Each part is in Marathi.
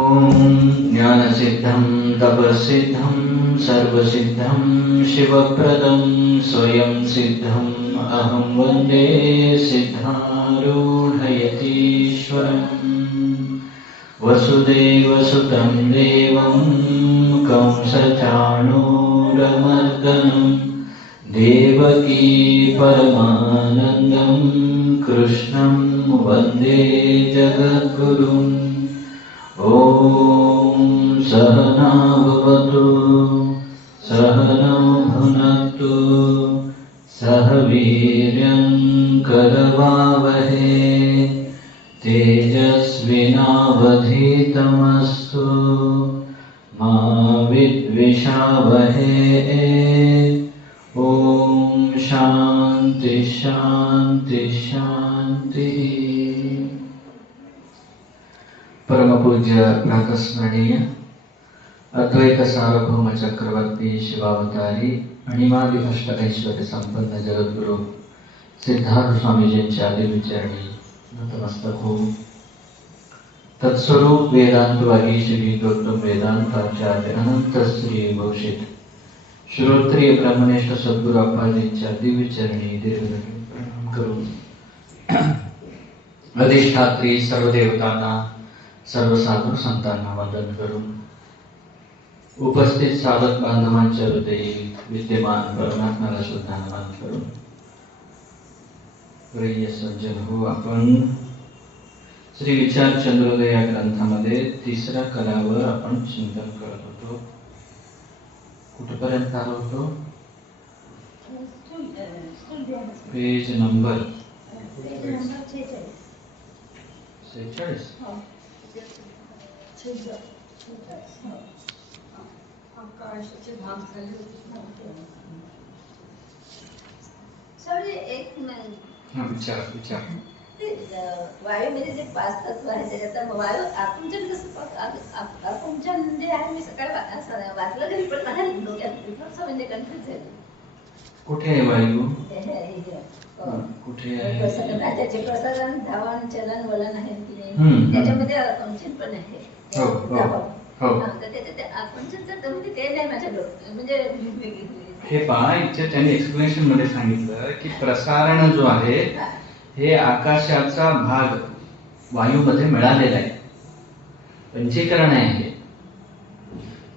ॐ ज्ञानसिद्धं तपःसिद्धं सर्वसिद्धं शिवप्रदं स्वयं सिद्धम् अहं वन्दे सिद्धारूढयतीश्वरम् वसुदेवसुतं देवं कंसचाणूरमर्दनं देवकी परमानन्दं कृष्णं वन्दे जगद्गुरुम् ॐ सहना भवतु सहनौ भुनक्तु सह वीर्यं करवावहै तेजस्विनावधीतमस्तु मा विद्विषावहै। ॐ शान्ति शान्ति शान्तिः। परम पूज्य प्रातस्मरणीय अद्वैत सार्वभौम चक्रवर्ती शिवावतारी अणिमादि अष्ट ऐश्वर्य संपन्न जगद्गुरु सिद्धार्थ स्वामीजींच्या दिव्यचरणी नतमस्तक हो। तत्स्वरूप वेदांत वागीश गीतोत्तम वेदांताचार्य अनंत श्री घोषित श्रोत्रिय ब्रह्मनिष्ठ सद्गुरु अप्पाजींच्या दिव्यचरणी दीर्घ प्रणाम करून अधिष्ठात्री सर्व देवतांना सर्व साधू संतांना वंदन करून उपस्थित साधक बांधवांच्या हृदयी विद्यमान परमात्म्याला सुद्धा नमन करून प्रिय सज्जन हो, आपण श्री विचार चंद्रोदय या ग्रंथामध्ये तिसऱ्या कलावर आपण चिंतन करत होतो. कुठपर्यंत आलो होतो? Page number 46. विचार वायूमध्ये जे 5 तत्व आहे त्याच्यात वायू आकुंचन कसं आकुंचन जे आहे मी सकाळी वाचलं घरी पण माझ्या डोक्यात म्हणजे कन्फ्युज झाली. कुठे आहे वायू? कुठे आहे? त्याचे प्रसारण धावण चलन वलन आहे की नाही त्याच्यामध्ये आकुंचन पण आहे. ते नाही माझ्या डोक्यात म्हणजे हे पहा, इथे त्यांनी एक्सप्लेनेशन मध्ये सांगितलं की प्रसारण जो आहे हे आकाशाचा भाग वायूमध्ये मिळालेला आहे. पंचीकरण आहे हे.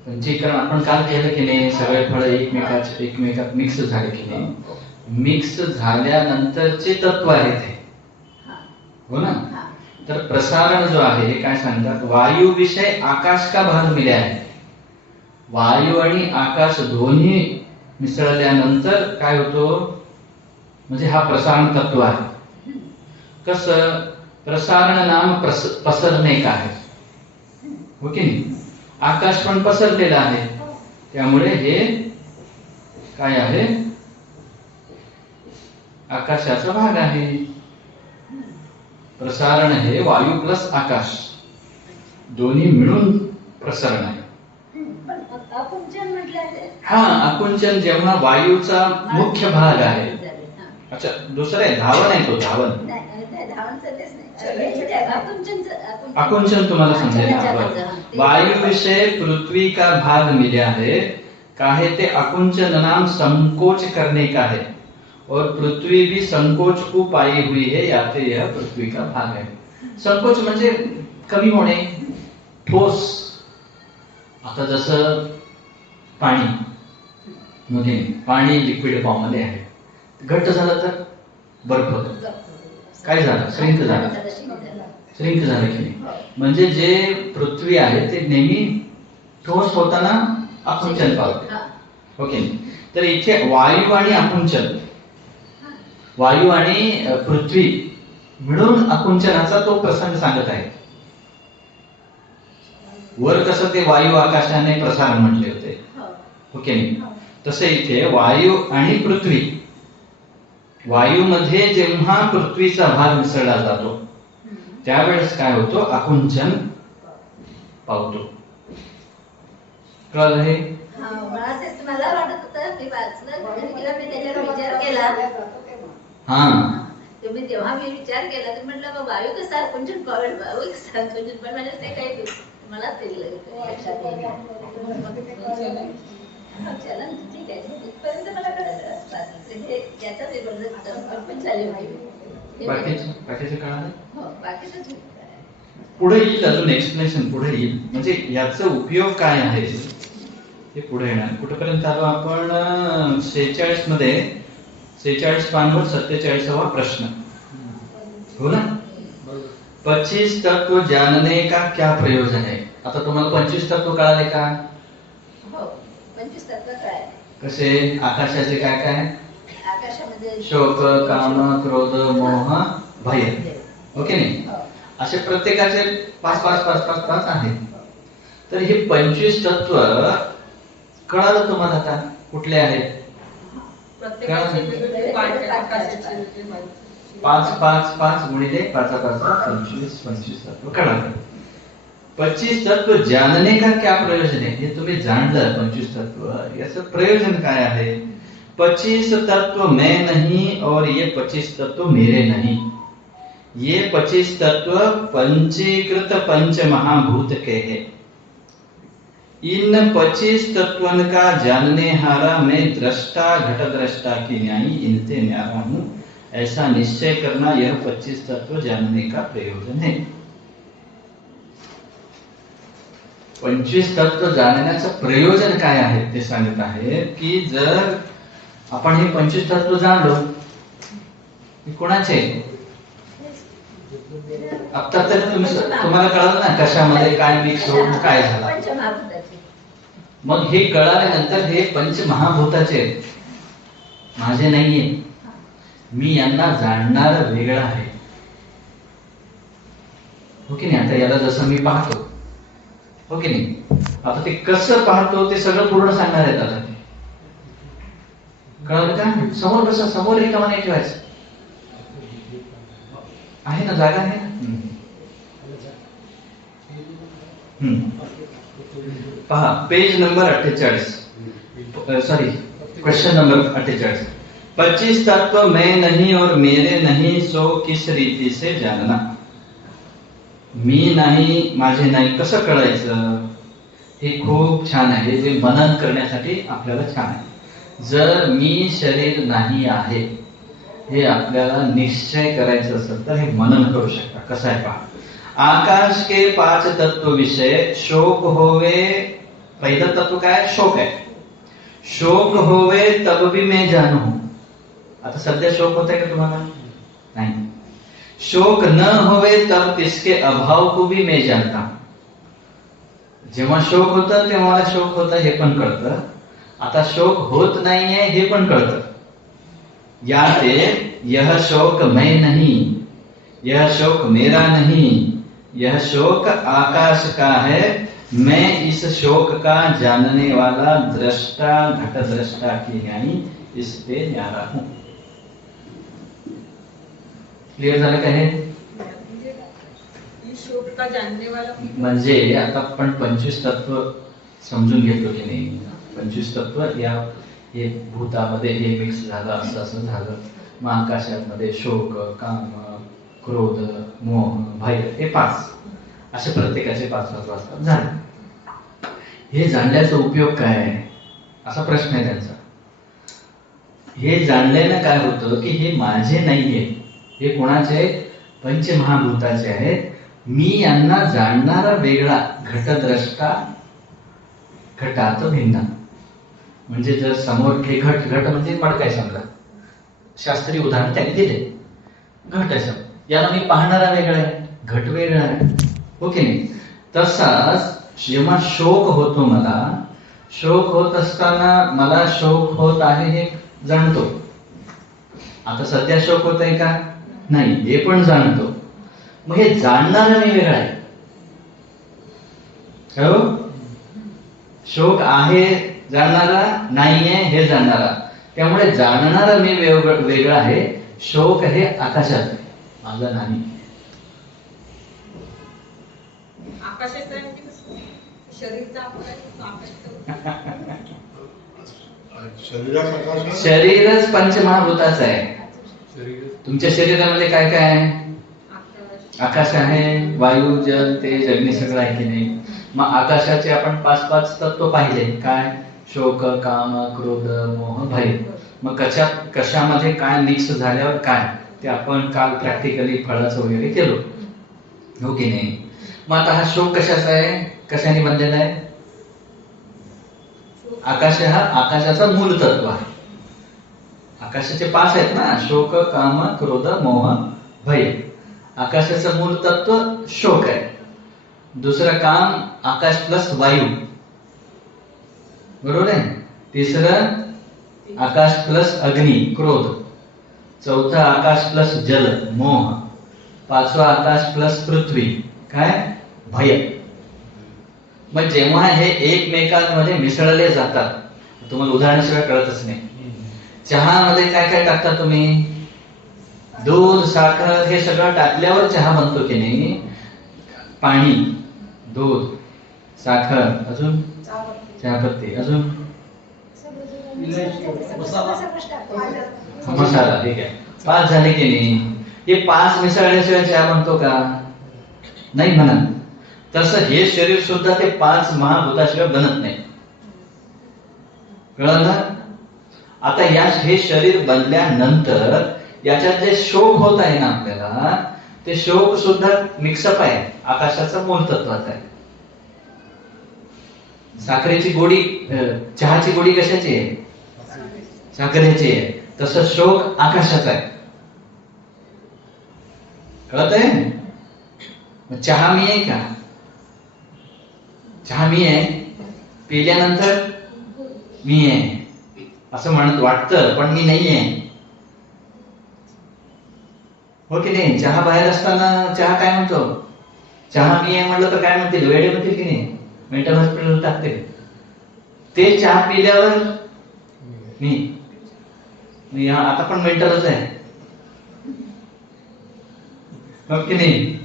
पंचीकरण आपण काल केलं की नाही, सगळे फळ एकमेकात मिक्स झाले की नाही, मिक्स झाल्यानंतरचे तत्व आहे ते, हो ना. तर प्रसारण जो आहे हे काय सांगतात, वायू विषय आकाश का भाग मिले आहे. वायू आणि आकाश दोन्ही मिसळल्यानंतर काय होतो, म्हणजे हा प्रसारण तत्व आहे. कसं? प्रसारण नाम पसरणे का आहे, हो की नाही. आकाश पण पसरलेलं आहे, त्यामुळे हे काय आहे, आकाशाचा भाग आहे. प्रसारण हे वायू प्लस आकाश दोन्ही मिळून प्रसारण आहे. हा, आकुंचन जेव्हा वायूचा मुख्य भाग आहे. अच्छा, दुसरं आहे धावन आहे, तो धावन. आकुंचन तुम्हाला समजेल. वायु विषय पृथ्वी का भाग मिला है, काहे ते आकुंचन नाम संकोच करने का है, और पृथ्वी भी संकोच को पाई हुई है, याते यह पृथ्वी का भाग है. संकोच म्हणजे कमी होणे, ठोस. आता जसं पाणी मध्ये, पाणी लिक्विड फॉर्म मध्ये आहे, घट्ट झालं तर बर्फ होतो. काय झालं? श्रिंक झालं की नाही. म्हणजे जे पृथ्वी आहे ते नेहमी ठोस होताना आकुंचन पावते, ओके. तर इथे वायू आणि आकुंचन, वायू आणि पृथ्वी मिळून आकुंचनाचा तो प्रसंग सांगत आहे. वर कसं ते वायू आकाशाने प्रसारण म्हटले होते, ओके. तसे इथे वायू आणि पृथ्वी, वायूमध्ये जेव्हा पृथ्वीचा भाग मिसळला जातो त्यावेळेस काय होतो, आकुंचन पावतो. कळलं हे? मला वाटत होतं मी वाचलं, मी त्याच्यावर विचार केला. हा, तुम्ही तेव्हा मी विचार केला तर म्हटलं वायू कसा आकुंचन पावेल, वायू कसा आकुंचन, पण म्हणजे ते काही मला जातील लक्षात येईल. चलन ठीक आहे, इथपर्यंत मला कळलं. हे याच्यात कन्फ्युज झाली होती. बाकीचे कळालं? हो, बाकीचं पुढे येईल, अजून एक्सप्लेनेशन पुढे येईल. म्हणजे याचा उपयोग काय आहे हे पुढे येणार. कुठेपर्यंत आलो आपण? 46 मध्ये 46 पानावर 47वा प्रश्न. हो ना? 25 तत्व जानने का क्या प्रयोजन है? आता तुम्हाला 25 तत्व कळाले का? हो, 25 तत्व कळाले. कसे? आकाशाचे काय काय? आकाशामध्ये शोक, काम, क्रोध, मोह, भय. ओके नाही? असे प्रत्येकाचे 5 आहेत. तर हे 25 तत्व कळालं तुम्हाला आता कुठले आहेत? 5 गुणिले 25 तत्व कळालं. 25 तत्व जानने का क्या प्रयोजन है? हे तुम्ही जाणलं 25 तत्व, याचं प्रयोजन काय आहे? 25 तत्व मैं नहीं और ये 25 तत्व मेरे नहीं. ये 25 तत्व पंचीकृत पंच महाभूत के हैं. इन 25 तत्वन का जानने हारा मैं दृष्टा घट दृष्टा की न्यायी इनसे न्यारा हूं. ऐसा निश्चय करना यह 25 तत्व जानने का प्रयोजन है. 25 तत्व जाणण्याचं प्रयोजन काय आहे ते सांगत आहे की जर आपण हे 25 तत्व जाणलो, कोणाचे? आता तर तुम्हाला कळलं ना कशामध्ये काय मिक्स होऊन काय झालं. मग हे कळाल्यानंतर हे पंचमहाभूताचे आहेत, माझे नाहीये. मी यांना जाणणार वेगळा आहे. हो की नाही? आता याला जसं मी पाहतो, हो की नाही? आता ते कसं पाहतो ते सगळं पूर्ण सांगणार आहेत. आता कळलं का? समोर बसा, समोर हे कामा नाही ठेवायचं आहे ना, जागा आहे ना. पहा page number 48, sorry question number 48. 25 तत्व मैं नहीं और मेरे नहीं सो किस रीति से जानना. मी नाही, माझे नाही कसं कळायचं? हे खूप छान आहे, जे मनन करण्यासाठी आपल्याला छान आहे. जर मी शरीर नाही आहे हे आपल्याला निश्चय करायचं असेल तर हे मनन करू शकता. कसं आहे पहा. आकाश के 5 तत्व विषय शोक होवे. पहिलं तत्व काय? शोक आहे. शोक होवे तब भी मैं जानू. आता सध्या शोक होत आहे का तुम्हाला? नाही. शोक न होवे तब तिसके अभाव को भी मैं जानता. जेव्हा शोक होतं तेव्हा मला शोक होतं हे पण कळतं. आता शोक होत नाहीये हे पण कळतं. या से यह शोक मैं नहीं, यह शोक मेरा नहीं, यह शोक आकाश का है. मैं इस शोक का जानने वाला दृष्टा घट दृष्टा की न्यायी इस पे न्यारा हूं. क्लियर झालं का हे? म्हणजे आता आपण 25 तत्व समजून घेतो की नाही. 25 तत्व या हे भूतामध्ये हे मिक्स झालं, असं झालं. मग आकाशामध्ये शोक, काम, क्रोध, मोह, भय हे 5 असे प्रत्येकाचे 5 तत्व असतात. झाले. हे जाणल्याचा उपयोग काय आहे असा प्रश्न आहे त्यांचा. हे जाणल्यानं काय होतं की हे माझे नाहीये, हे कोणाचे? पंचमहाभूताचे आहेत. मी यांना जाणणारा वेगळा घटद्रष्टा घटात भिन्न. म्हणजे जर समोर हे घट म्हणजे मडकाय समजा, शास्त्रीय उदाहरण त्यांनी दिले. घट आहे, याला मी पाहणारा वेगळा आहे, घट वेगळा आहे. ओके नाही? तसाच जेव्हा शोक होतो, मला शोक होत असताना मला शोक होत आहे हे जाणतो. आता सध्या शोक होत आहे का? नाही, हे पण जाणतो. मग हे जाणणारा मी वेगळा आहे. हो, शोक आहे जाणणारा, नाहीये हे जाणणारा. त्यामुळे जाणणारा मी वेगळा आहे. शोक हे आकाशात आहे, माझा नाही. शरीरच पंचमहाभूताचं आहे. तुमच्या शरीरामध्ये काय काय आहे? आकाश आहे, वायू, जल, तेज, अग्नी सगळं आहे की नाही? मग आकाशाचे आपण 5 तत्व पाहिले. काय? शोक, काम, क्रोध, मोह, भय. मग कशामध्ये काय मिक्स झाल्यावर काय, ते आपण काल प्रॅक्टिकली फळाचं वगैरे केलो, हो की नाही? मग आता हा शोक कशाचा आहे, कशाने बनलेला आहे? आकाश हा आकाशाचा मूल तत्व आहे. आकाशाचे 5 आहेत ना, शोक, काम, क्रोध, मोह, भय. आकाशाचं मूल तत्व शोक आहे. दुसरं काम आकाश प्लस वायू, बरोबर आहे. तिसरं आकाश प्लस अग्नी, क्रोध. चौथं आकाश प्लस जल, मोह. पाचवा आकाश प्लस पृथ्वी, काय? भय. मग जेव्हा हे एकमेकांमध्ये मिसळले जातात, तुम्हाला उदाहरणाशिवाय कळतच नाही. चहामध्ये काय काय टाकता तुम्ही? दूध, साखर हे सगळं टाकल्यावर चहा बनतो की नाही? पाणी, दूध, साखर, अजून चहापत्ती, अजून मसाला, ठीक आहे. 5 झाले की नाही? हे 5 मिसळल्याशिवाय चहा बनतो का? नाही बनत. तसं हे शरीर सुद्धा ते 5 महाभूताशिवाय बनत नाही. कळलं? आता हे शरीर बनल्यानंतर याच्यात जे शोक होत आहे ना आपल्याला, ते शोक सुद्धा मिक्सअप आहे, आकाशाचा मूल तत्वाचा आहे. साखरेची गोडी, चहाची गोडी कशाची आहे? साखरेची आहे. तसं शोक आकाशाचा आहे. कळत आहे? चहा मी आहे का? चहा मी आहे, पिल्यानंतर मी आहे असं म्हणत वाटतं, पण मी नाही आहे, हो की नाही? चहा बाहेर असताना चहा काय म्हणतो? चहा मी आहे म्हटलं तर काय म्हणतील? वेडे म्हणतील की नाही? मेंटल हॉस्पिटल टाकते. ते चहा पिल्यावर मी आता पण मेंटलच आहे, हो की नाही?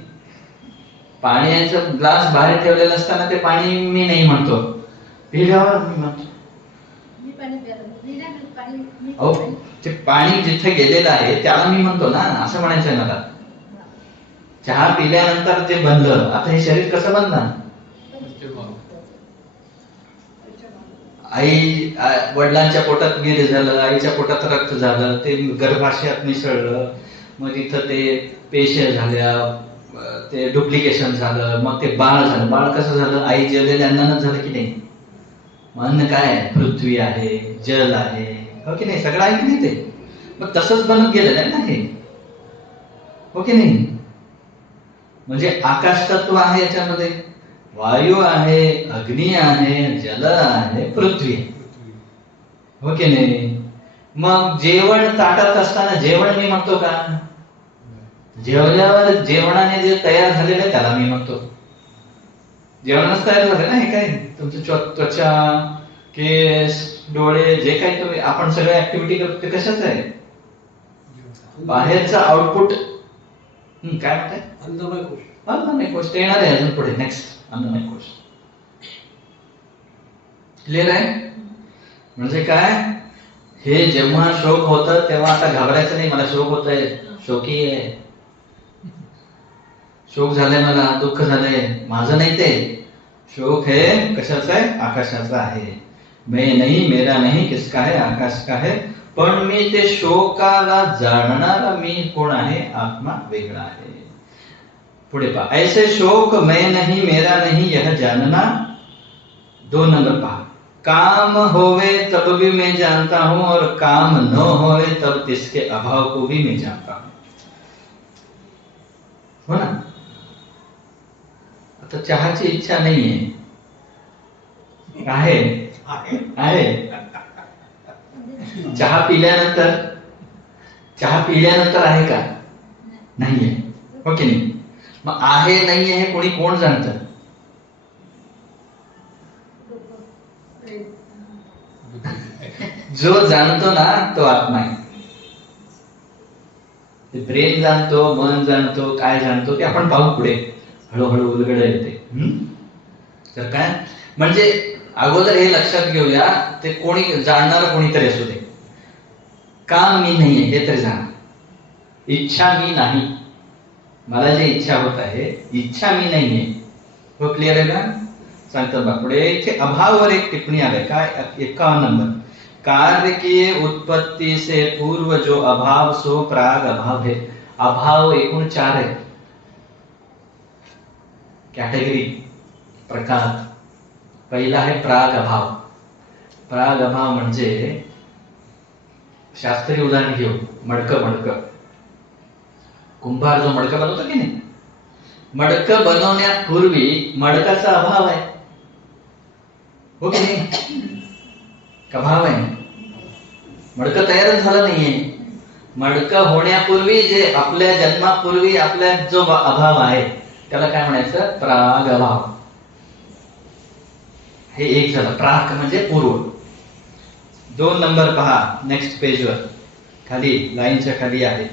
पाण्याचं ग्लास बाहेर ठेवलेलं असताना ते पाणी मी नाही म्हणतो, पिल्यावर मी म्हणतो. अहो, ते पाणी जिथे गेलेलं आहे त्याला मी म्हणतो ना, असं म्हणायचंय मला. चहा पिल्यानंतर जे बनलं, आता हे शरीर कसं बनलं? वडिलांच्या पोटात वीर्य झालं, आईच्या पोटात रक्त झालं, ते गर्भाशयात मिसळलं, मग तिथं ते पेशी झाल्या, ते डुप्लिकेशन झालं, मग ते बाळ झालं. बाळ कसं झालं? आई जेवलेल्या अन्नानच झालं की नाही? अन्न काय आहे? पृथ्वी आहे, जल आहे, हो की नाही? सगळं आहे की नाही ते? मग तसंच बनत गेलेलं आहे ना हे, हो की नाही? म्हणजे आकाश तत्व आहे, याच्यामध्ये वायू आहे, अग्नी आहे, जल आहे, पृथ्वी, हो की नाही? मग जेवण ताटात असताना जेवण मी म्हणतो का? जेवल्यावर जेवणाने जे तयार झालेलं आहे त्याला मी म्हणतो. जेवणच तयार झालं ना, हे काय तुमचं त्वचा, केस, डोळे, जे काही तुम्ही आपण सगळ्या ऍक्टिव्हिटी करतो ते कशाच आहे? बाहेरचं आउटपुट. काय म्हणताय? अन्नमय कोश. अन्नमय कोश ते येणार आहे अजून पुढे, नेक्स्ट अन्नमय कोश. क्लिअर आहे? म्हणजे काय? हे जेव्हा शोक होतं तेव्हा आता घाबरायचं नाही, मला शोक होत आहे, शोकी आहे, शोक झालंय, मला दुःख झालंय, माझं नाही ते. शोक हे कशाचा आहे? आकाशाचा आहे. मैं नहीं, मेरा नहीं, किसका है? आकाश का है. पण मी ते शोकाला जाणणारा मी कोण आहे? आत्मा वेगळा आहे. पुढे पहा, ऐसे शोक मैं नहीं, मेरा नहीं, यह जानना. 2 नंबर पहा, काम होवे तब भी मैं जानता हूं और काम न होवे तब इसके अभाव को भी मैं जानता हूं. हो ना? आता चहाची इच्छा नाहीये, आहे? चहा पिल्यानंतर आहे का? नाहीये, हो की नाही? मग आहे नाहीये हे कोण जाणतं? जो जाणतो ना तो आत्मा आहे. ब्रेन जाणतो, मन जाणतो, काय जाणतो ते आपण पाहू पुढे, हळूहळू उलगडा येते. तर काय म्हणजे अगोदर हे लक्षात घेऊया, ते कोणी जाणणार, कोणीतरी असू दे, काम मी नाहीये हे तरी जाण. इच्छा मी नाही, मला जे इच्छा होत आहे, इच्छा मी नाहीये. हो, क्लिअर आहे का? सांगतात बा पुढे इथे अभाववर एक टिप्पणी आले काय 51 नंबर. कार्य की उत्पत्ति से पूर्व जो अभाव सो प्राग अभाव है. अभाव एकूण 4 आहेत. कॅटेगरी प्रकार. पहिला आहे प्राग अभाव. प्राग अभाव म्हणजे शास्त्रीय उदाहरण घेऊ. मडकं कुंभार जो मडकं बनवतो की नाही, मडकं बनवण्यापूर्वी मडकाचा अभाव आहे, हो की नाही? का भाव आहे? मडकं तयारच झालं नाहीये. मडकं होण्यापूर्वी जे आपल्या जन्मापूर्वी आपल्या जो अभाव आहे त्याला काय म्हणायचं? प्राग अभाव. हे एक झालं. प्राक म्हणजे पूर्व. 2 नंबर पहा नेक्स्ट पेजवर, खाली लाईनच्या खाली आहे.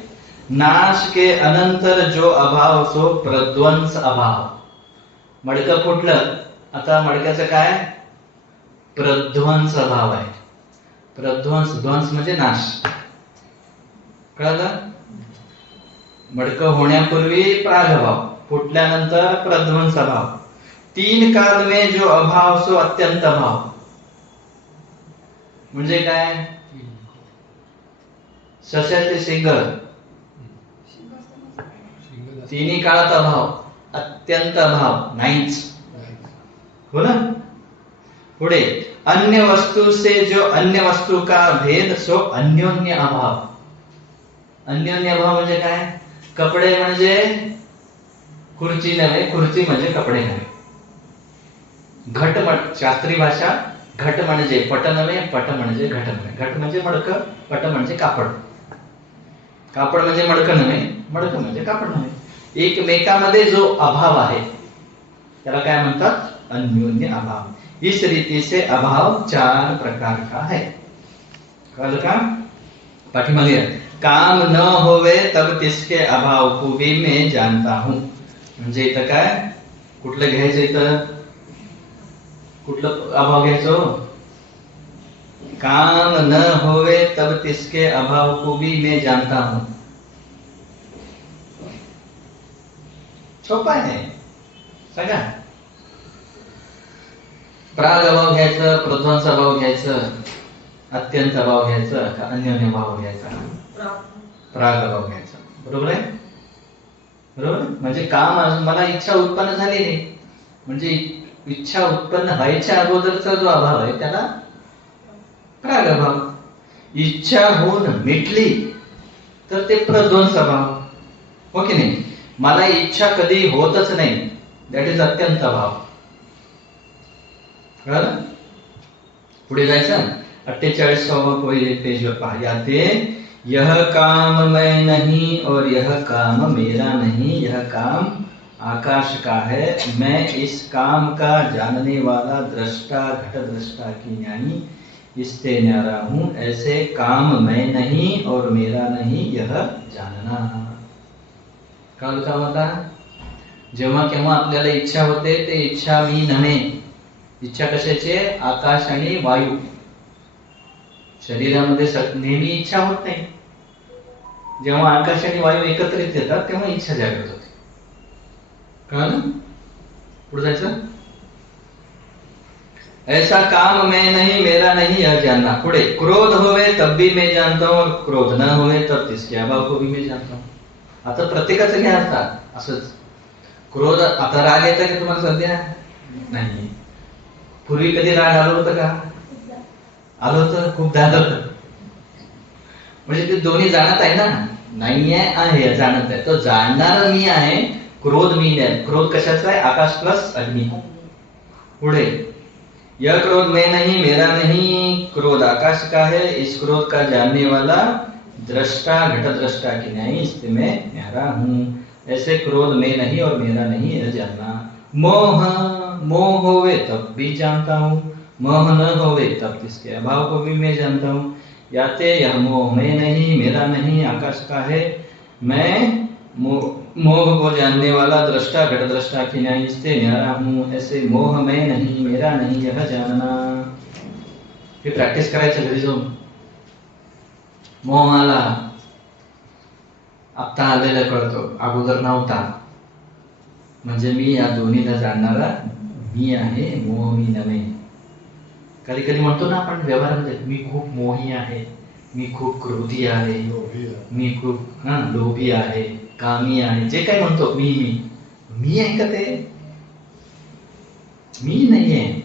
नाश के अनंतर जो अभाव सो प्रध्वंस अभाव. मडकं फुटलं, आता मडक्याचं काय? प्रध्वंस अभाव आहे. प्रध्वंस, ध्वंस म्हणजे नाश. कळलं? मडकं होण्यापूर्वी प्रागभाव, फुटल्यानंतर प्रध्वंस अभाव. 3 काल में जो अभाव सो अत्यंत अभाव. म्हणजे काय? सस्याचे शिंग, तिन्ही काळात अभाव, अत्यंत अभाव, नाहीच, हो ना? पुढे अन्य वस्तु से जो अन्य वस्तु का भेद सो अन्योन्य अभाव. अन्योन्य अभाव म्हणजे काय? कपडे म्हणजे खुर्ची नव्हे, खुर्ची म्हणजे कपडे नव्हे. घट शास्त्रीय भाषा, घट म्हणजे पट नव्हे, पट म्हणजे घट नव्हे. घट म्हणजे मडकं, पट म्हणजे कापड. कापड म्हणजे मडकं नव्हे, मडकं म्हणजे कापड नव्हे. एकमेकामध्ये जो अभाव आहे त्याला काय म्हणतात? अन्योन्य अभाव. इस रीति से अभाव 4 प्रकार का है. कळलं का? पाठीमागे काम न होवे तब तिसके अभाव को भी मैं जानता हूं. म्हणजे इथं काय? कुठलं घ्यायचं? इथं कुठलं अभाव घ्यायचो? काम न होवे तब तिसके अभाव को भी मैं जानता हूं. सोपा आहे सगळा. प्राग अभाव घ्यायचं, प्रध्वंस अभाव घ्यायचं, अत्यंत अभाव घ्यायचं का अन्योन्य भाव घ्यायचा? प्राग अभाव घ्यायचा. बरोबर आहे? बरोबर. म्हणजे काम मला इच्छा उत्पन्न झाली नाही, म्हणजे इच्छा उत्पन्न व्हायच्या अगोदरचा जो अभाव आहे त्याला प्राग अभाव. इच्छा होऊन मिटली तर ते प्रध्वंस अभाव, हो की नाही? मला इच्छा कधी होतच नाही, दॅट इज अत्यंत अभाव. कळलं? पुढे जायचं. 48वें पेज वर पहा. याते यह काम मैं नहीं और यह काम मेरा नहीं, यह काम आकाश का है. मैं इस काम का जानने वाला दृष्टा, घट दृष्टा की न्यायी, इससे न्यारा हूं. ऐसे काम मैं नहीं और मेरा नहीं, यह जानना. कळलं का? होता जेव्हा केव्हा आपल्याला इच्छा होते ते इच्छा मी नव्हे. इच्छा कशाची? आकाश आणि वायू. शरीरामध्ये नेहमी इच्छा होत नाही. जेव्हा आकाश आणि वायू एकत्रित येतात तेव्हा इच्छा जागृत होते. कळलं? पुढे जायचं. ऐसा काम मैं नहीं मेरा नहीं यह जानना. पुढे क्रोध होवे तब भी मैं जानता हूं और क्रोध न होवे तब तिसके अभाव को भी मैं जानता हूं. आता प्रत्येकाचं घ्या असतात असंच. क्रोध, आता राग येतं का तुम्हाला सध्या? नाही. पूर्वी कधी राग आलं होतं का? आलं होतं, खूप झालं होतं. म्हणजे ते दोन्ही जाणत आहे ना? नाही आहे, जाणत आहे. तो जाणणारा मी आहे, क्रोध मी नाही. क्रोध कशाचा आहे? आकाश प्लस अग्नि. पुढे यह क्रोध मैं नहीं मेरा नहीं, क्रोध आकाश का है. इस क्रोध का जानने वाला दृष्टा, घट दृष्टा की न्यायी, इससे मैं न्यारा हूं. ऐसे क्रोध मैं नहीं और मेरा नहीं, यह जानना. मोह, मोह होवे तब भी जानता हूं, मोह न होवे तब इसके अभाव को भी मैं जानता हूं. याते यह मोह मैं नहीं मेरा नहीं, आकाश का है. मैं मोह को जानने वाला दृष्टा, घट दृष्टा की न्यायी, इससे न्यारा हूं. ऐसे मोह मैं नहीं मेरा नहीं, यह जानना. हे प्रॅक्टिस करायचं घरी जाऊन. मोह आला, आता आलेला कळतो, अगोदर नव्हता. म्हणजे मी या दोन्हीला जाणणारा मी आहे मोही नव्हे. कधी कधी म्हणतो ना आपण व्यवहारामध्ये, मी खूप मोही आहे, मी खूप क्रोधी आहे, मी खूप लोभी आहे, कामी आहे, जे काही म्हणतो मी मी मी आहे का ते? मी नाहीये.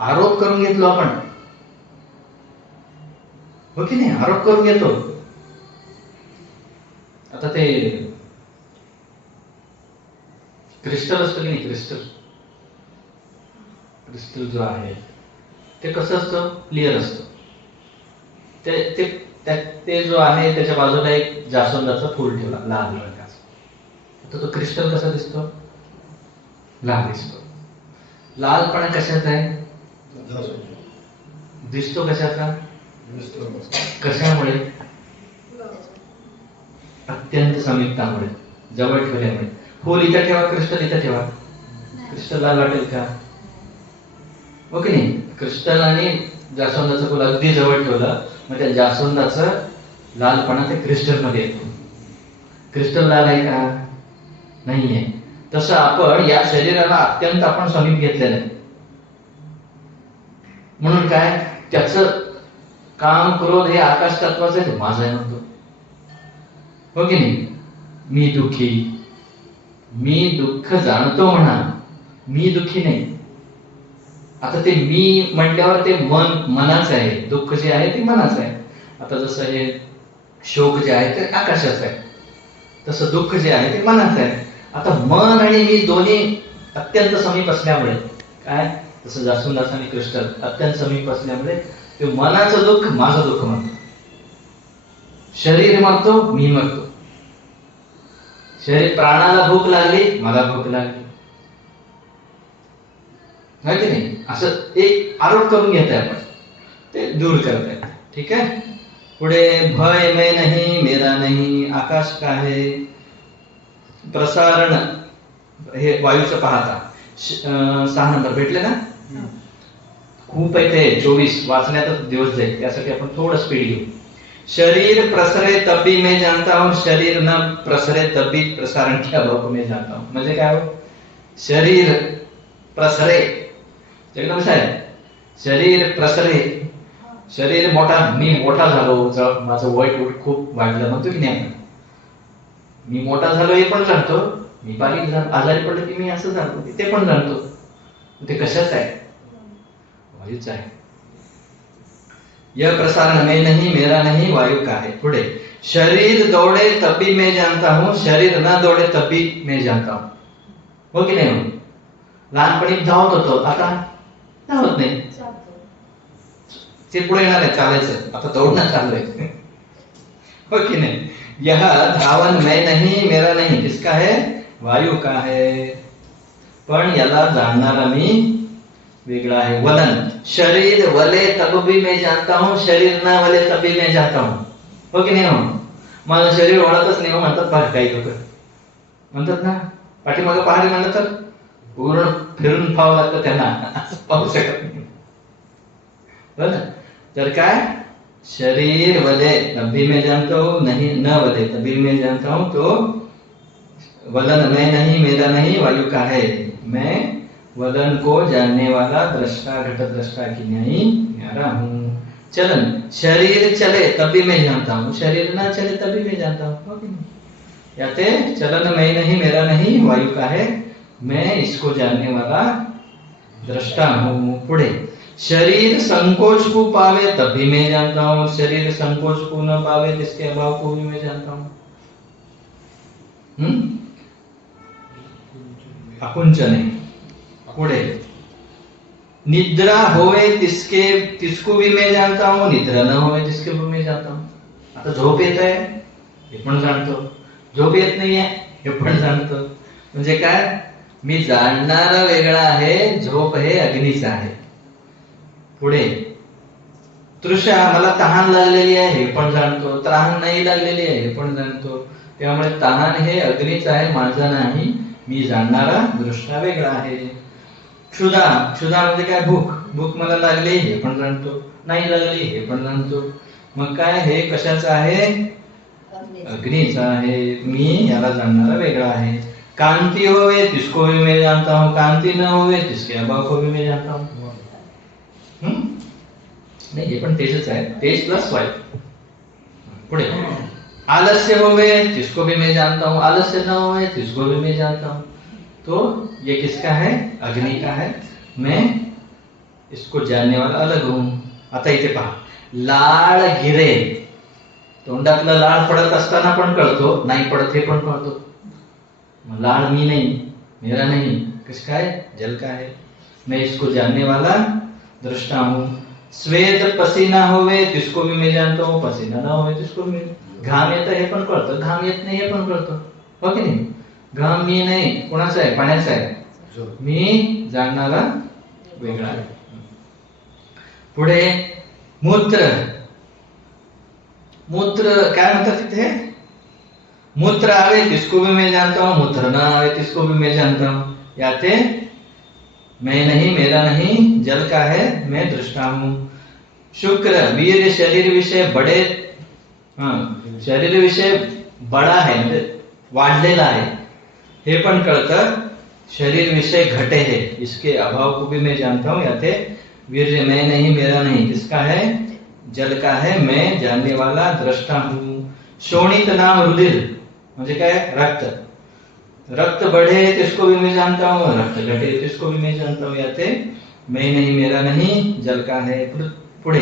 आरोप करून घेतलो आपण, हो की नाही? आरोप करून घेतो. आता ते क्रिस्टल असतं की नाही, क्रिस्टल क्रिस्टल जो आहे ते कसं असतं? क्लिअर असतं. ते ते ते जो आहे त्याच्या बाजूला एक जास्वंदाचं फूल ठेवला लाल रंगाचं, तर तो क्रिस्टल कसा दिसतो? लाल दिसतो. लालपणा कशाचा आहे? दिसतो कशाचा? कशामुळे? अत्यंत समीपतामुळे, जवळ ठेवल्यामुळे. फूल इथं ठेवा, क्रिस्टल इथं ठेवा, क्रिस्टल लाल वाटेल का? हो की नाही? क्रिस्टल आणि जास्वंदाचं फूल अगदी जवळ ठेवलं, मग त्या जास्वंदाचं लालपणा ते क्रिस्टल मध्ये येतो. क्रिस्टल लाल आहे का? नाहीये. तसं आपण या शरीराला अत्यंत आपण समीप घेतलेलं आहे. म्हणून काय? त्याचं काम क्रोध हे आकाश तत्वाचं आहे, माझं आहे म्हणतो, हो की नाही? मी दुःखी, मी दुःख जाणतो म्हणा, मी दुःखी नाही. आता ते मी म्हटल्यावर ते मनाचं आहे, दुःख जे आहे ते मनाचं आहे. आता जसं हे शोक जे आहे ते आकाशाचं आहे, तसं दुःख जे आहे ते मनाचं आहे. आता मन आणि मी दोन्ही अत्यंत समीप असल्यामुळे काय, तसं जास्वंदाचं आणि क्रिस्टल अत्यंत समीप असल्यामुळे ते मनाचं दुःख माझं दुःख म्हणतो, शरीर मरतो मी मरतो. शरीर प्राणाला भूक लागली, मला भूक लागली, है की नाही? असं एक आरोप करून घेताय आपण, ते दूर करताय. ठीक आहे. पुढे भय मैं नहीं मेरा नहीं, आकाश का है. प्रसारण हे वायूचं पाहता. 6 नंबर भेटले ना? खूप आहे ते, 24 वाचण्यातच दिवस जाईल, त्यासाठी आपण थोडं स्पीड घेऊ. शरीर प्रसरे तब भी मैं जानता हूं, शरीर न प्रसरे तब भी प्रसारण के अभाव को मैं जानता हूं. म्हणजे काय हो? शरीर प्रसरे, एकदम साहेब, शरीर प्रसरे, शरीर मोठा, मी मोठा झालो, माझं वय खूप वाढलं म्हणतो की नाही आपण? मी मोठा झालो हे पण जाणतो, मी बारीक झालो, आजारी पडलो की मी असं झालो ते पण जाणतो. ते कशाचं आहे? वायूच आहे. यह प्रसारण मैं नहीं मेरा नहीं, वायू का है. पुढे शरीर दौड़े तब भी मैं जानता हूं, शरीर न दौड़े तब भी मैं जानता हूं. हो की नाही? लहानपणी धावत होतो, आता धावत नाही. ते पुढे येणार आहे चालायचं, आता दौडणं चाललंय, हो की नाही? यह धावन मैं नहीं मेरा नहीं, किसका है? वायू का है. पण याला जाणणारा मी वेगळा आहे. वलन, शरीर वले तब भी मैं जानता हूं, शरीर न वले तब भी मैं जानता हूं. हो की नाही? हो, माझं शरीर वळतच नाही म्हणतात फार काही लोक म्हणतात ना, पाठीमागे पहाडी म्हणलं तर पूर्ण फिरून पाहावं लागतं त्यांना, असं पाहू शकत नाही. बरं, तर काय? शरीर वले तभी मैं जानता हूं, नहीं न वले तभी मैं जानता हूं. तो वलन मैं नहीं मेरा नहीं, वायु का है. मैं वलन को जानने वाला दृष्टा घट दृष्टा की नहीं न्यारा हूं. चलन, शरीर चले तभी मैं जानता हूं, शरीर ना चले तभी मैं जानता हूं. याते चलन मैं नहीं मेरा नहीं, वायु का है, मैं इसको जानने वाला दृष्टा हूं. पुढे शरीर संकोच को पावे तभी मैं जानता हूं, शरीर संकोच को न पावे जिसके अभाव को भी मैं जानता हूं. अकुंचने. पुढे निद्रा होवे तिसको भी मैं जानता हूं, निद्रा न होवे जिसके भी मैं जानता हूं. आता झोप येत आहे हे पण जाणतो, झोप येत नाहीये हे पण जाणतो. म्हणजे काय? मी जाणणारा वेगळा आहे, झोप हे अग्नीचा आहे. पुढे तृषा, मला तहान लागलेली आहे हे पण जाणतो, तहान नाही लागलेली आहे हे पण जाणतो. त्यामुळे तहान हे अग्नीच आहे, माझा नाही, मी जाणणारा दृष्टा वेगळा आहे. क्षुधा, क्षुधा म्हणजे काय? भूक, भूक मला लागली हे पण जाणतो, नाही लागली हे पण जाणतो. मग काय? हे कशाचं आहे? अग्नीचा आहे, मी याला जाणणारा वेगळा आहे. कांति होवे तिसको भी मैं जानता हूँ, कांति न होवे तिसके अभाव को भी मैं जानता हूँ. नाही हे पण तेजच आहे, तेज प्लस वायू. पुढे आलस्य होवे तिसको भी मैं जानता हूँ, आलस्य न होवे तिसको भी मैं जानता हूँ. तो ये किसका है? अग्नि का है. मैं इसको जानने वाला अलग हूं. आता इथे पहा, लाळ गिरे, तोंडातला लाळ पडत असताना पण कळतो, नाही पडत हे पण कळतो. लाळ मी नहीं, मेरा नहीं, किसका है? जल का है. मैं इसको जानने वाला दृष्टा हूं. श्वेत पसीना होवे तिसको भी मैं जानता हूं, पसीना ना होवे तिसको भी. घाम येतं हे पण कळतं, घाम येत नाही हे पण कळतं, हो की नाही? घाम मी नाही, कोणाचा आहे? पाण्याचा आहे. मी जाणणारा वेगळा आहे. पुढे मूत्र. मूत्र काय म्हणतात तिथे? मूत्र आवे तिसको भी मैं जानता हूं, मूत्र न आवे तिसको भी मैं जानता हूं. याते मैं नहीं, मेरा नहीं, जल का है, मैं दृष्टा हूं. शुक्र वीर शरीर विषय बड़े, शरीर विषय बडा है म्हणजे वाढलेला आहे हे पण कळतं. शरीर विषय घटे है, इसके अभाव को भी मैं जानता हूं. याते वीर्य मैं नहीं, मेरा नहीं, किसका है? जल का है, मैं जानने वाला दृष्टा हूं. शोणित नाम रुधिर म्हणजे काय? रक्त. रक्त बढ़े तिसको भी मैं जानता हूं, रक्त घटे तिसको भी मैं जानता हूं. याते मैं नहीं, मेरा नहीं, जल का है. पुढे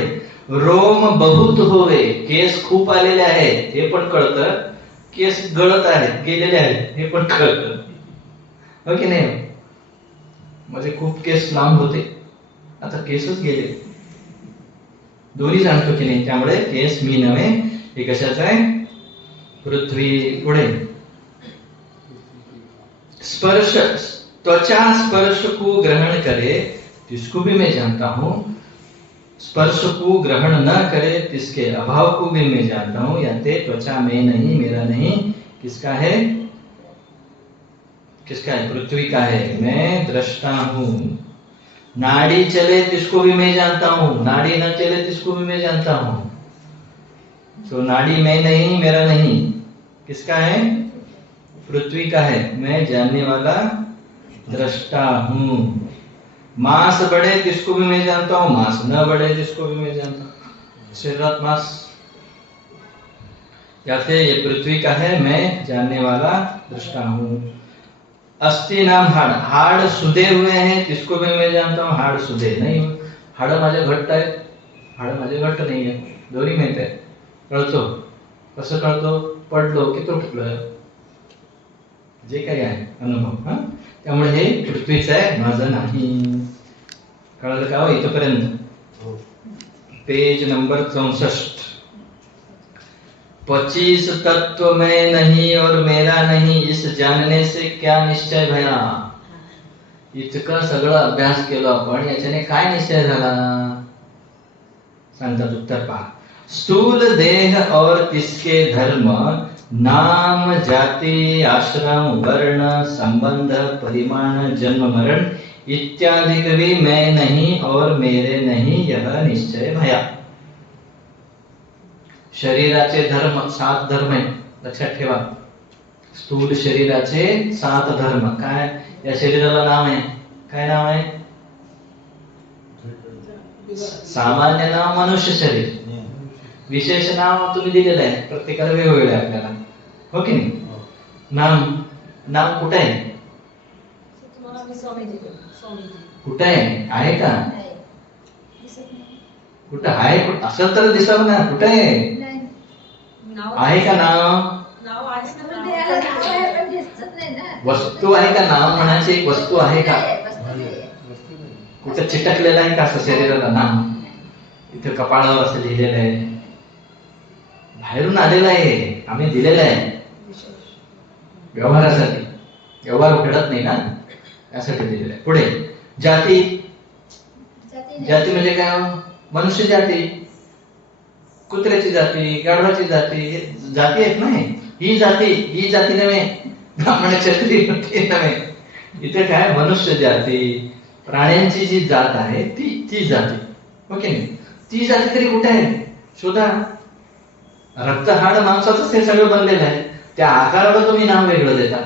रोम बहुत होवे, केस खूप आलेले आहेत हे पण कळतं. केस गळत आहेत, गेलेले आहेत हे पण कळतं, हो की नाही? म्हणजे खूप केस लांब होते, आता केसच गेले, दोन्ही जाणतो की नाही. त्यामुळे केस मी नव्हे, हे कशाचं आहे? पृथ्वी. पुढे स्पर्श, त्वचा स्पर्श को ग्रहण करे तिसको भी मैं जानता हूं, स्पर्श को ग्रहण न करे तिसके अभाव को भी मैं जानता हूं. याते त्वचा मैं नहीं, मेरा नहीं, किसका है? किसका है? पृथ्वी का है, मैं दृष्टा हूं. नाड़ी चले तिसको भी मैं जानता हूं, नाड़ी न चले तिसको भी मैं जानता हूं. तो नाड़ी मैं नहीं, मेरा नहीं, किसका है? पृथ्वी का है, मैं जानने वाला दृष्टा हूं. मांस बढ़े तिसको भी मैं जानता हूं, मांस न बढ़े तिसको भी मैं जानता हूं. शरीरात मांस, याते ये पृथ्वी का है, मैं जानने वाला दृष्टा हूं. अस्थि नाम हाड, हाड सुधे हुए हैं तिसको भी मैं जानता हूं, हाड सुधे नाही. हाड माझे घट्ट आहेत, हाड माझे घट्ट नाही आहे, दोन्ही माहित आहे, कळतो. कसं कळतो? पडलो की तुटलं, जे काही आहे अनुभव. त्यामुळे हे पृथ्वीचं आहे, माझं नाही. कळलं का? इथपर्यंत पेज नंबर 64. 25 तत्व मैं नहीं और मेरा नहीं, इस जानने से क्या निश्चय भया. इतकं सगळं अभ्यास केलो आपण, याच्याने काय निश्चय झाला? सांगतात उत्तर पहा. स्थूल देह और इसके धर्म, नाम जाति आश्रम वर्ण संबंध परिमाण जन्म मरण इत्यादि भी मैं नहीं और मेरे नहीं, यह निश्चय भया. शरीराचे धर्म 7 धर्म आहे, लक्षात ठेवा. स्थूल शरीराचे 7 धर्म. काय? या शरीराला नाम आहे, काय नाव आहे? सामान्य नाव मनुष्य शरीर, विशेष नाव तुम्ही दिलेलं आहे, प्रत्येकाला वेगवेगळं आहे आपल्याला, हो की नाही? नाम, नाम कुठे आहे? कुठे आहे? आहे का? कुठं आहे? असेल तर दिसावं ना, कुठे आहे? आहे का नाव? वस्तू आहे का? नाव म्हणायची एक वस्तू आहे का? कुठं चिटकलेलं आहे का असं शरीराला नाम? इथे कपाळावर असं लिहिलेलं आहे, बाहेरून आलेलं आहे, आम्ही दिलेलं आहे व्यवहारासाठी. व्यवहार घडत नाही ना, यासाठी दिलेलं आहे. पुढे जाती. जाती म्हणजे काय? मनुष्य जाती, कुत्र्याची जाती, गाढवाची जाती, जाती आहेत ना. ही जाती नव्हे, ब्राह्मण क्षत्रिय नव्हे. इथे काय? मनुष्य जाती, प्राण्यांची जी जात आहे ती जाती, ओके नाही? ती जाती तरी कुठे आहे? शोधा. रक्त हाड मांसाच हे सगळं बनलेलं आहे, त्या आकाराला तुम्ही नाव वेगळं देता.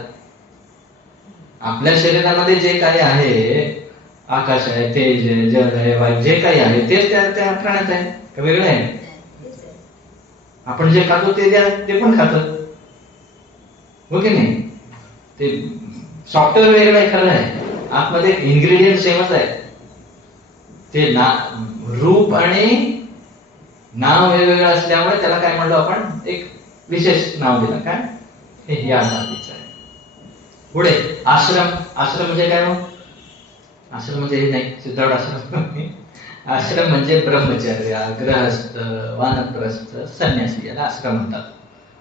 आपल्या शरीरामध्ये जे काही आहे, आकाश आहे, तेज आहे, जल आहे, वायू, जे काही आहे तेच त्या प्राण्यात आहे का वेगळं आहे? तेच आहे. आपण जे खातो ते पण खातं, हो की नाही? ते सॉफ्टवेअर वेगळं आहे, खरं आहे, आतमध्ये इन्ग्रेडियंट सेमच आहे. ते रूप आणि नाव वेगवेगळं असल्यामुळे त्याला काय म्हणलो आपण, एक विशेष नाव दिलं, काय? हे या जातीचं आहे. पुढे आश्रम. आश्रम म्हणजे काय? आश्रम म्हणजे हे नाही सिद्धार्थ आश्रम. आश्रम म्हणजे ब्रह्मचर्य, ग्रहस्थ, वानप्रस्थ, संन्यासी याला आश्रम म्हणतात,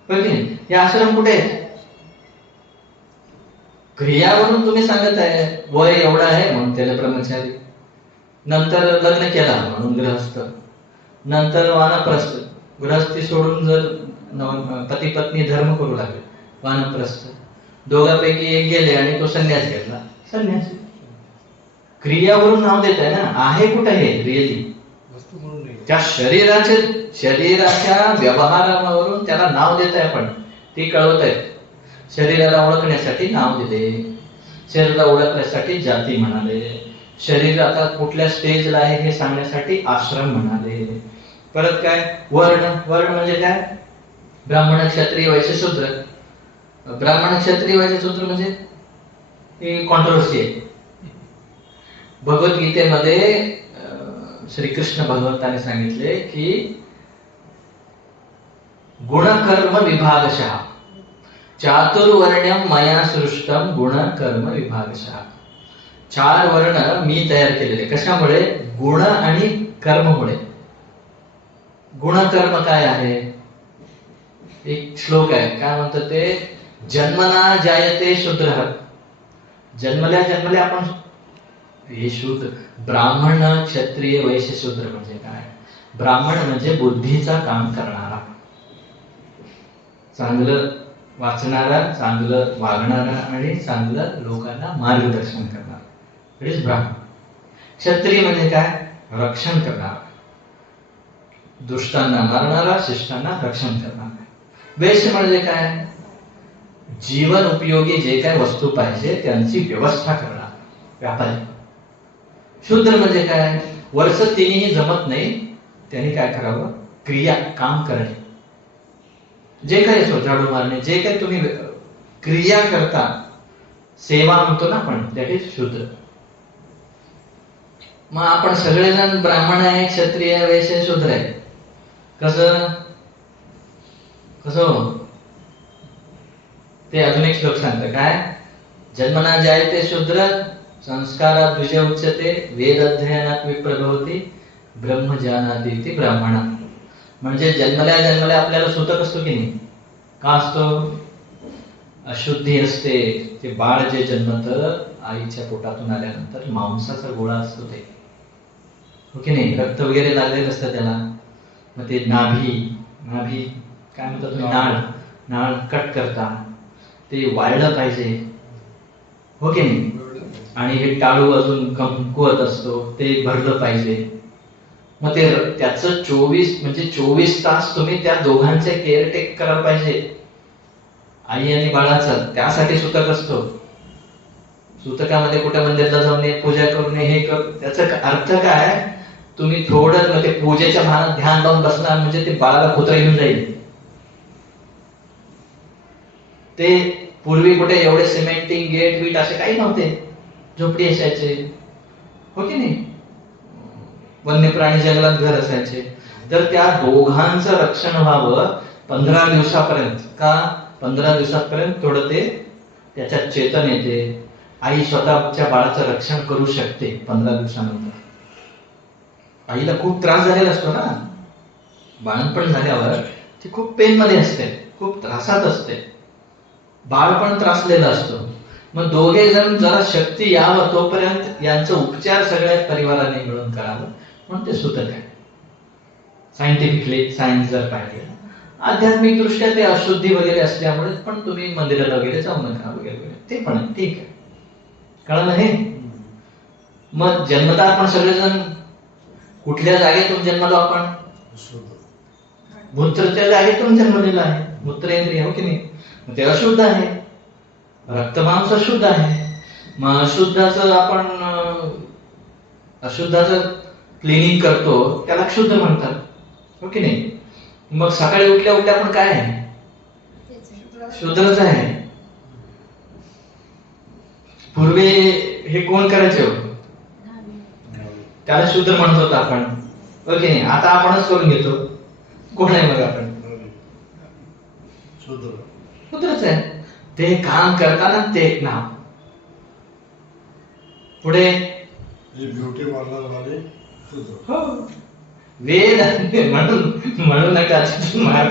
हो की नाही? हे आश्रम कुठे आहे? क्रियावरून तुम्ही सांगत आहे, वय एवढं आहे म्हणून त्याला ब्रह्मचारी, नंतर लग्न केला म्हणून ग्रहस्थ, नंतर वानप्रस्थ, गृहस्थी सोडून जर पती पत्नी धर्म करू लागले, वानप्रस्थ, दोघांपैकी एक गेले आणि तो संन्यास घेतला, संन्यासी. क्रियावरून नाव देत आहे ना, आहे कुठे हे रिअली? वस्तू म्हणून नाही. त्या शरीराच्या व्यवहारावरून त्याला नाव देत आहे आपण, ती कळवत आहे. शरीराला ओळखण्यासाठी नाव दिले, शरीराला ओळखण्यासाठी जाती म्हणाले, शरीर आता कुठल्या स्टेजला आहे हे सांगण्यासाठी आश्रम म्हणाले. परत काय? वर्ण. वर्ण म्हणजे काय? ब्राह्मण, क्षत्रिय, वैश्य, शूद्र. ब्राह्मण, क्षत्रिय, वैश्य, शूद्र म्हणजे ही कॉन्ट्रोवर्सी आहे. भगवद्गीतेमध्ये श्रीकृष्ण भगवंताने सांगितले की गुणकर्म विभागशः चातुर्वर्ण्यम मया सृष्टम गुणकर्म विभागशः. 4 वर्ण मी तयार केलेले. कशामुळे? गुण आणि कर्ममुळे. गुणकर्म काय आहे? एक श्लोक आहे, काय म्हणतात ते? जन्मना जायते शूद्रः. जन्मल्या आपण हे शूद्र. ब्राह्मण, क्षत्रिय, वैश्य, शूद्र म्हणजे काय? ब्राह्मण म्हणजे बुद्धीचा काम करणारा, चांगलं वाचणारा, चांगलं वागणारा आणि चांगलं लोकांना मार्गदर्शन करणारा, इट इज ब्राह्मण. क्षत्रिय म्हणजे काय? रक्षण करणारा, दुष्टांना मारणारा, शिष्टांना रक्षण करणारा. वैश्य म्हणजे काय? जीवन उपयोगी जे काय वस्तू पाहिजे त्यांची व्यवस्था करणारा, व्यापारी. शूद्र म्हणजे काय? वर्ष तिन्ही जमत नाही, त्यांनी काय करावं? क्रिया, काम करणे, जे काही असो, झाडू मारणे, जे काही तुम्ही क्रिया करता, सेवा म्हणतो ना आपण, दॅट इज शूद्र. मग आपण सगळेजण ब्राह्मण आहे, क्षत्रिय, वैश्य, शूद्र आहे. कसं कसं? ते अजून एक श्लोक सांगतं, काय? जन्मना जायते शूद्र संस्कारात द्विज उच्यते वेद अध्ययनात विप्रभवती ब्रह्म जानाति इति ब्राह्मणा. म्हणजे जन्मल्या आपल्याला सुतक असतो की नाही? का असतो? अशुद्धी असते. ते बाळ जे जन्मतं आईच्या पोटातून आल्यानंतर मांसाचा गोळा असतो ते, हो की नाही? रक्त वगैरे लागलेलं असतं त्याला. मग ते नाभी काय म्हणतात तुम्ही, नाळ कट करता, ते वाळलं पाहिजे, हो की नाही? आणि हे टाळू अजून कमकुवत असतो, ते भरलं पाहिजे. मग ते त्याचं 24 तास तुम्ही त्या दोघांचे केअर टेक करायला पाहिजे, आई आणि बाळाचं. त्यासाठी सुतक असतो. सुतकामध्ये कुठे मंदिराला जाऊन पूजा करून हे कर, त्याचा अर्थ काय? तुम्ही थोडं ते पूजेच्या भानात ध्यान लावून बसणार म्हणजे ते बाळाला कुत्रा घेऊन जाईल. ते पूर्वी कुठे एवढे सिमेंटिंग गेट बीट असे काही नव्हते, झोपडी असायचे, हो की नाही? वन्य प्राणी जंगलात घर असायचे. तर त्या दोघांचं रक्षण व्हावं 15 दिवसापर्यंत. का? 15 दिवसापर्यंत थोडं ते त्याच्यात चेतन येते, आई स्वतःच्या बाळाचं रक्षण करू शकते. 15 दिवसानंतर आईला खूप त्रास झालेला असतो ना, बाळंतपण झाल्यावर ती खूप पेन मध्ये असते, खूप त्रासात असते, बाळ पण त्रासलेलं असतो. मग दोघे जण जरा शक्ती यावं तोपर्यंत यांचा उपचार सगळ्या परिवाराने मिळून करावं म्हणून ते सुतक आहे. सायंटिफिकली, सायन्स जर पाहिजे, आध्यात्मिक दृष्ट्या ते अशुद्धी वगैरे असल्यामुळे पण तुम्ही मंदिराला वगैरे जाऊ नका वगैरे, ते पण ठीक आहे. कळलं हे? मग जन्मता आपण सगळेजण कुठल्या जागेतून जन्मलो? आपण मूत्रच्या जागेतून जन्मलेला आहे, मूत्रेंद्रिय, हो की नाही? ते अशुद्ध आहे, रक्तमांस अशुद्ध आहे. मग अशुद्धाचं आपण अशुद्धाचं क्लिनिंग करतो त्याला क्षुद्ध म्हणतात, हो की नाही? मग सकाळी उठल्या उठल्या आपण काय आहे? शूद्रच आहे. पूर्वी हे कोण करायचे हो? त्याला शूद्र म्हणत होतो आपण, हो की नाही? आता आपणच करून घेतो. कोण आहे मग आपण? शूद्रच आहे. ते काम करताना ते एक नाव. पुढे ब्युटी पार्लर वाले हो वेद म्हणू नका मार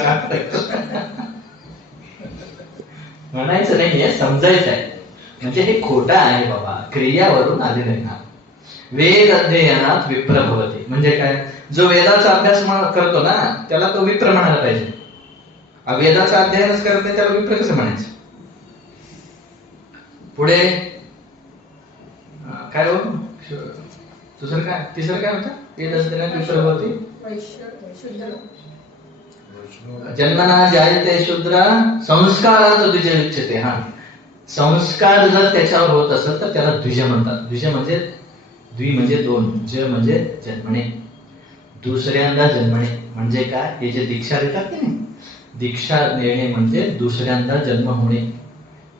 म्हणायचं नाहीये, समजायचं आहे. म्हणजे हे खोटं आहे बाबा, क्रियावरून आलेलं आहे ना. वेद अध्ययनात विप्र भवती म्हणजे काय? जो वेदाचा अभ्यास करतो ना त्याला तो विप्र म्हणायला पाहिजे. वेदाचा अध्ययनच करत नाही त्याला विप्र कसं म्हणायचं? पुढे काय हो दुसरं काय? तिसरं काय होतं? वेद अध्ययनात विप्र भवती. जन्मना जायते शूद्र संस्कारात द्विज उच्यते. हा, संस्कार जर त्याच्यावर होत असेल तर त्याला द्विज म्हणतात. द्विज म्हणजे द्वि म्हणजे दोन, ज म्हणजे जन्मणे, दुसऱ्यांदा जन्मणे. म्हणजे काय? हे जे दीक्षा देतात की नाही, दीक्षा देणे म्हणजे दुसऱ्यांदा जन्म होणे.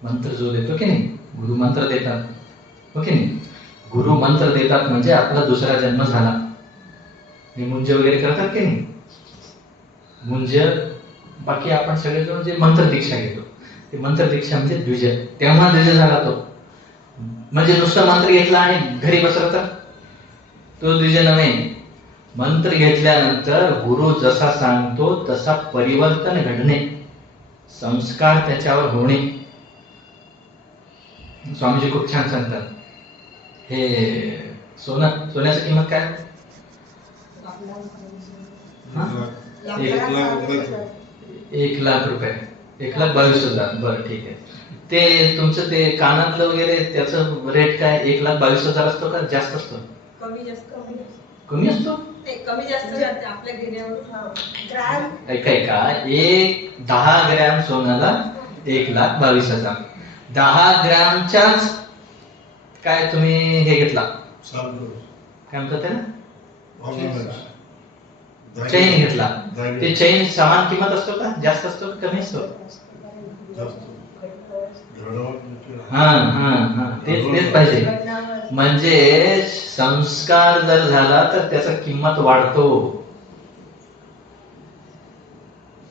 मंत्र जो देतो की नाही, गुरु मंत्र देतात, हो की नाही? गुरु मंत्र देतात म्हणजे आपला दुसरा जन्म झाला. हे मुंज वगैरे करतात की नाही, मुंज. बाकी आपण सगळेजण जे मंत्र दीक्षा घेतो ते मंत्र दीक्षा म्हणजे द्विज. तेव्हा द्विज झाला तो. म्हणजे नुसतं मंत्र घेतला आणि घरी बसला तर तो द्विज नव्हे. मंत्र घेतल्यानंतर गुरु जसा सांगतो तसा परिवर्तन घडणे, संस्कार त्याच्यावर होणे. स्वामीजी खूप छान सांगतात. हे सोन्याची किंमत काय? 1,00,000 रुपये. 1,22,000. बरं, ठीक आहे. ते तुमचं ते कानातलं वगैरे त्याचं रेट काय? 1,22,000 असतो का जास्त असतो? कमी जास्त कमी असतो. कमी जास्त आपल्या घेण्यावर ऐका, 10 ग्रॅम सोन्याला 1,22,000. 10 ग्रॅमच्याच काय तुम्ही हे घेतला, काय म्हणतात त्याला, चैन घेतला. ते चैन समान किंमत असतो का? जास्त असतो का कमी असतो? हा तेच पाहिजे. म्हणजे संस्कार जर झाला तर त्याचा किंमत वाढतो,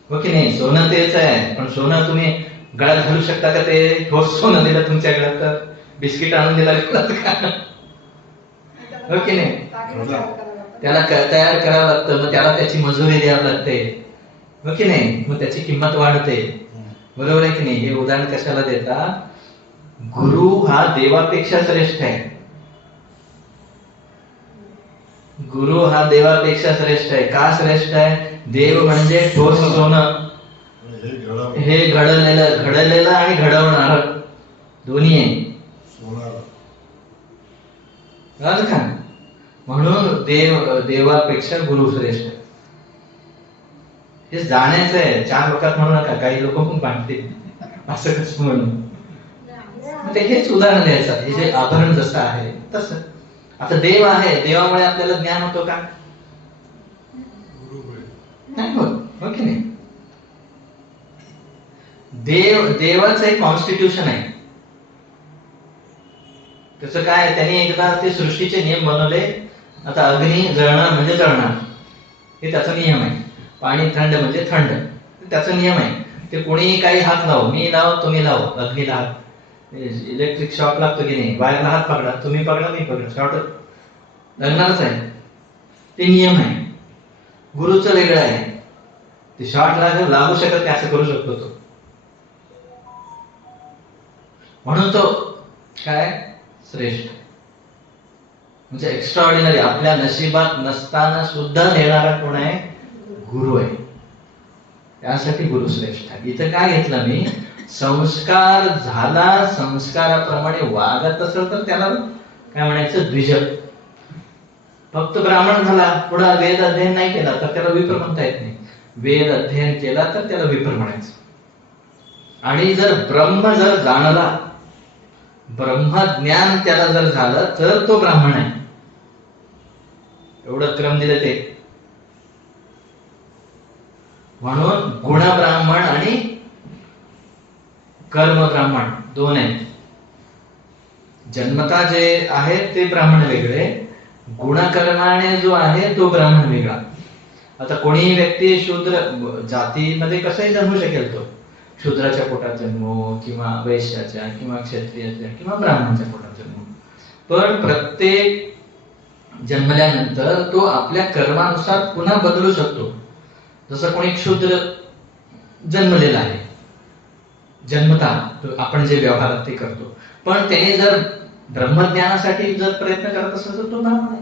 हो की नाही? सोनं तेच आहे, पण सोनं तुम्ही गळ्यात घालू शकता का? ते ठोस सोनं दिलं तुमच्या गळ्यात तर बिस्किट आणून दिला का? हो की नाही? त्याला तयार करावं लागतं, मग त्याला त्याची मजुरी द्यावी लागते, हो की नाही? मग त्याची किंमत वाढते, बरोबर आहे की नाही? हे उदाहरण कशाला देता? गुरु हा देवापेक्षा श्रेष्ठ आहे. गुरु हा देवापेक्षा श्रेष्ठ आहे. का श्रेष्ठ आहे? देव म्हणजे ठोस सोनं, हे घडलेलं आणि घडवणार दोन्ही आहे का? म्हणून देवापेक्षा गुरु श्रेष्ठ. हे जाण्याचं आहे. 4 लोकात म्हणू नका, काही लोक पण बांधतील असं कसं म्हणून. हेच उदाहरण द्यायचं. हे जे आभरण जसं आहे तसं. आता देव आहे, देवामुळे आपल्याला ज्ञान होतो का? नाही होत, हो की नाही? देवाचं एक कॉन्स्टिट्यूशन आहे. त्याचं काय? त्यांनी एकदा ते सृष्टीचे नियम बनवले. आता अग्नी जळणार म्हणजे जळणार, हे त्याचा नियम आहे. पाणी थंड म्हणजे थंड, त्याचा नियम आहे. ते कोणीही काही हात लावो, मी लाव तुम्ही लाव, अग्नीला हात, इलेक्ट्रिक शॉक लागतो की नाही, वायरला हात पकडा, तुम्ही पकडा मी पकडा, शॉर्ट लागणारच आहे. ते नियम आहे. गुरुचं वेगळं आहे. ते शॉर्ट लागू शकत नाही, असं करू शकतो तो. म्हणून तो काय श्रेष्ठ, म्हणजे एक्स्ट्राऑर्डिनरी. आपल्या नशिबात नसताना सुद्धा देणारा कोण आहे? गुरु आहे. त्यासाठी गुरु श्रेष्ठ आहे. इथं काय घेतलं मी? संस्कार झाला, संस्काराप्रमाणे वागत असेल तर त्याला काय म्हणायचं? द्विज. फक्त ब्राह्मण झाला, पुढे वेद अध्ययन नाही केला तर त्याला विप्र म्हणता येत नाही. वेद अध्ययन केला तर त्याला विप्र म्हणायचं. आणि जर ब्रह्म जर जाणला ब्रह्मज्ञान त्याला जर झालं तर तो ब्राह्मण आहे. एवढं क्रम दिलं ते. म्हणून गुण ब्राह्मण आणि कर्म ब्राह्मण दोन आहेत. जन्मता जे आहे ते ब्राह्मण वेगळे, गुणकर्माने जो आहे तो ब्राह्मण वेगळा. आता कोणीही व्यक्ती शूद्र जातीमध्ये कसंही जन्मू शकेल. तो शूद्राच्या पोटात जन्मो किंवा वैश्याच्या किंवा क्षत्रियाच्या किंवा ब्राह्मणाच्या पोटात जन्मो, पण प्रत्येक जन्मल्यानंतर तो आपल्या कर्मानुसार पुन्हा बदलू शकतो. जसं कोणी क्षुद्र जन्मलेला आहे, जन्मता आपण जे व्यवहारात ते करतो, पण त्याने जर ब्रह्मज्ञानासाठी जर प्रयत्न करत असेल तर तो ब्राह्मण आहे.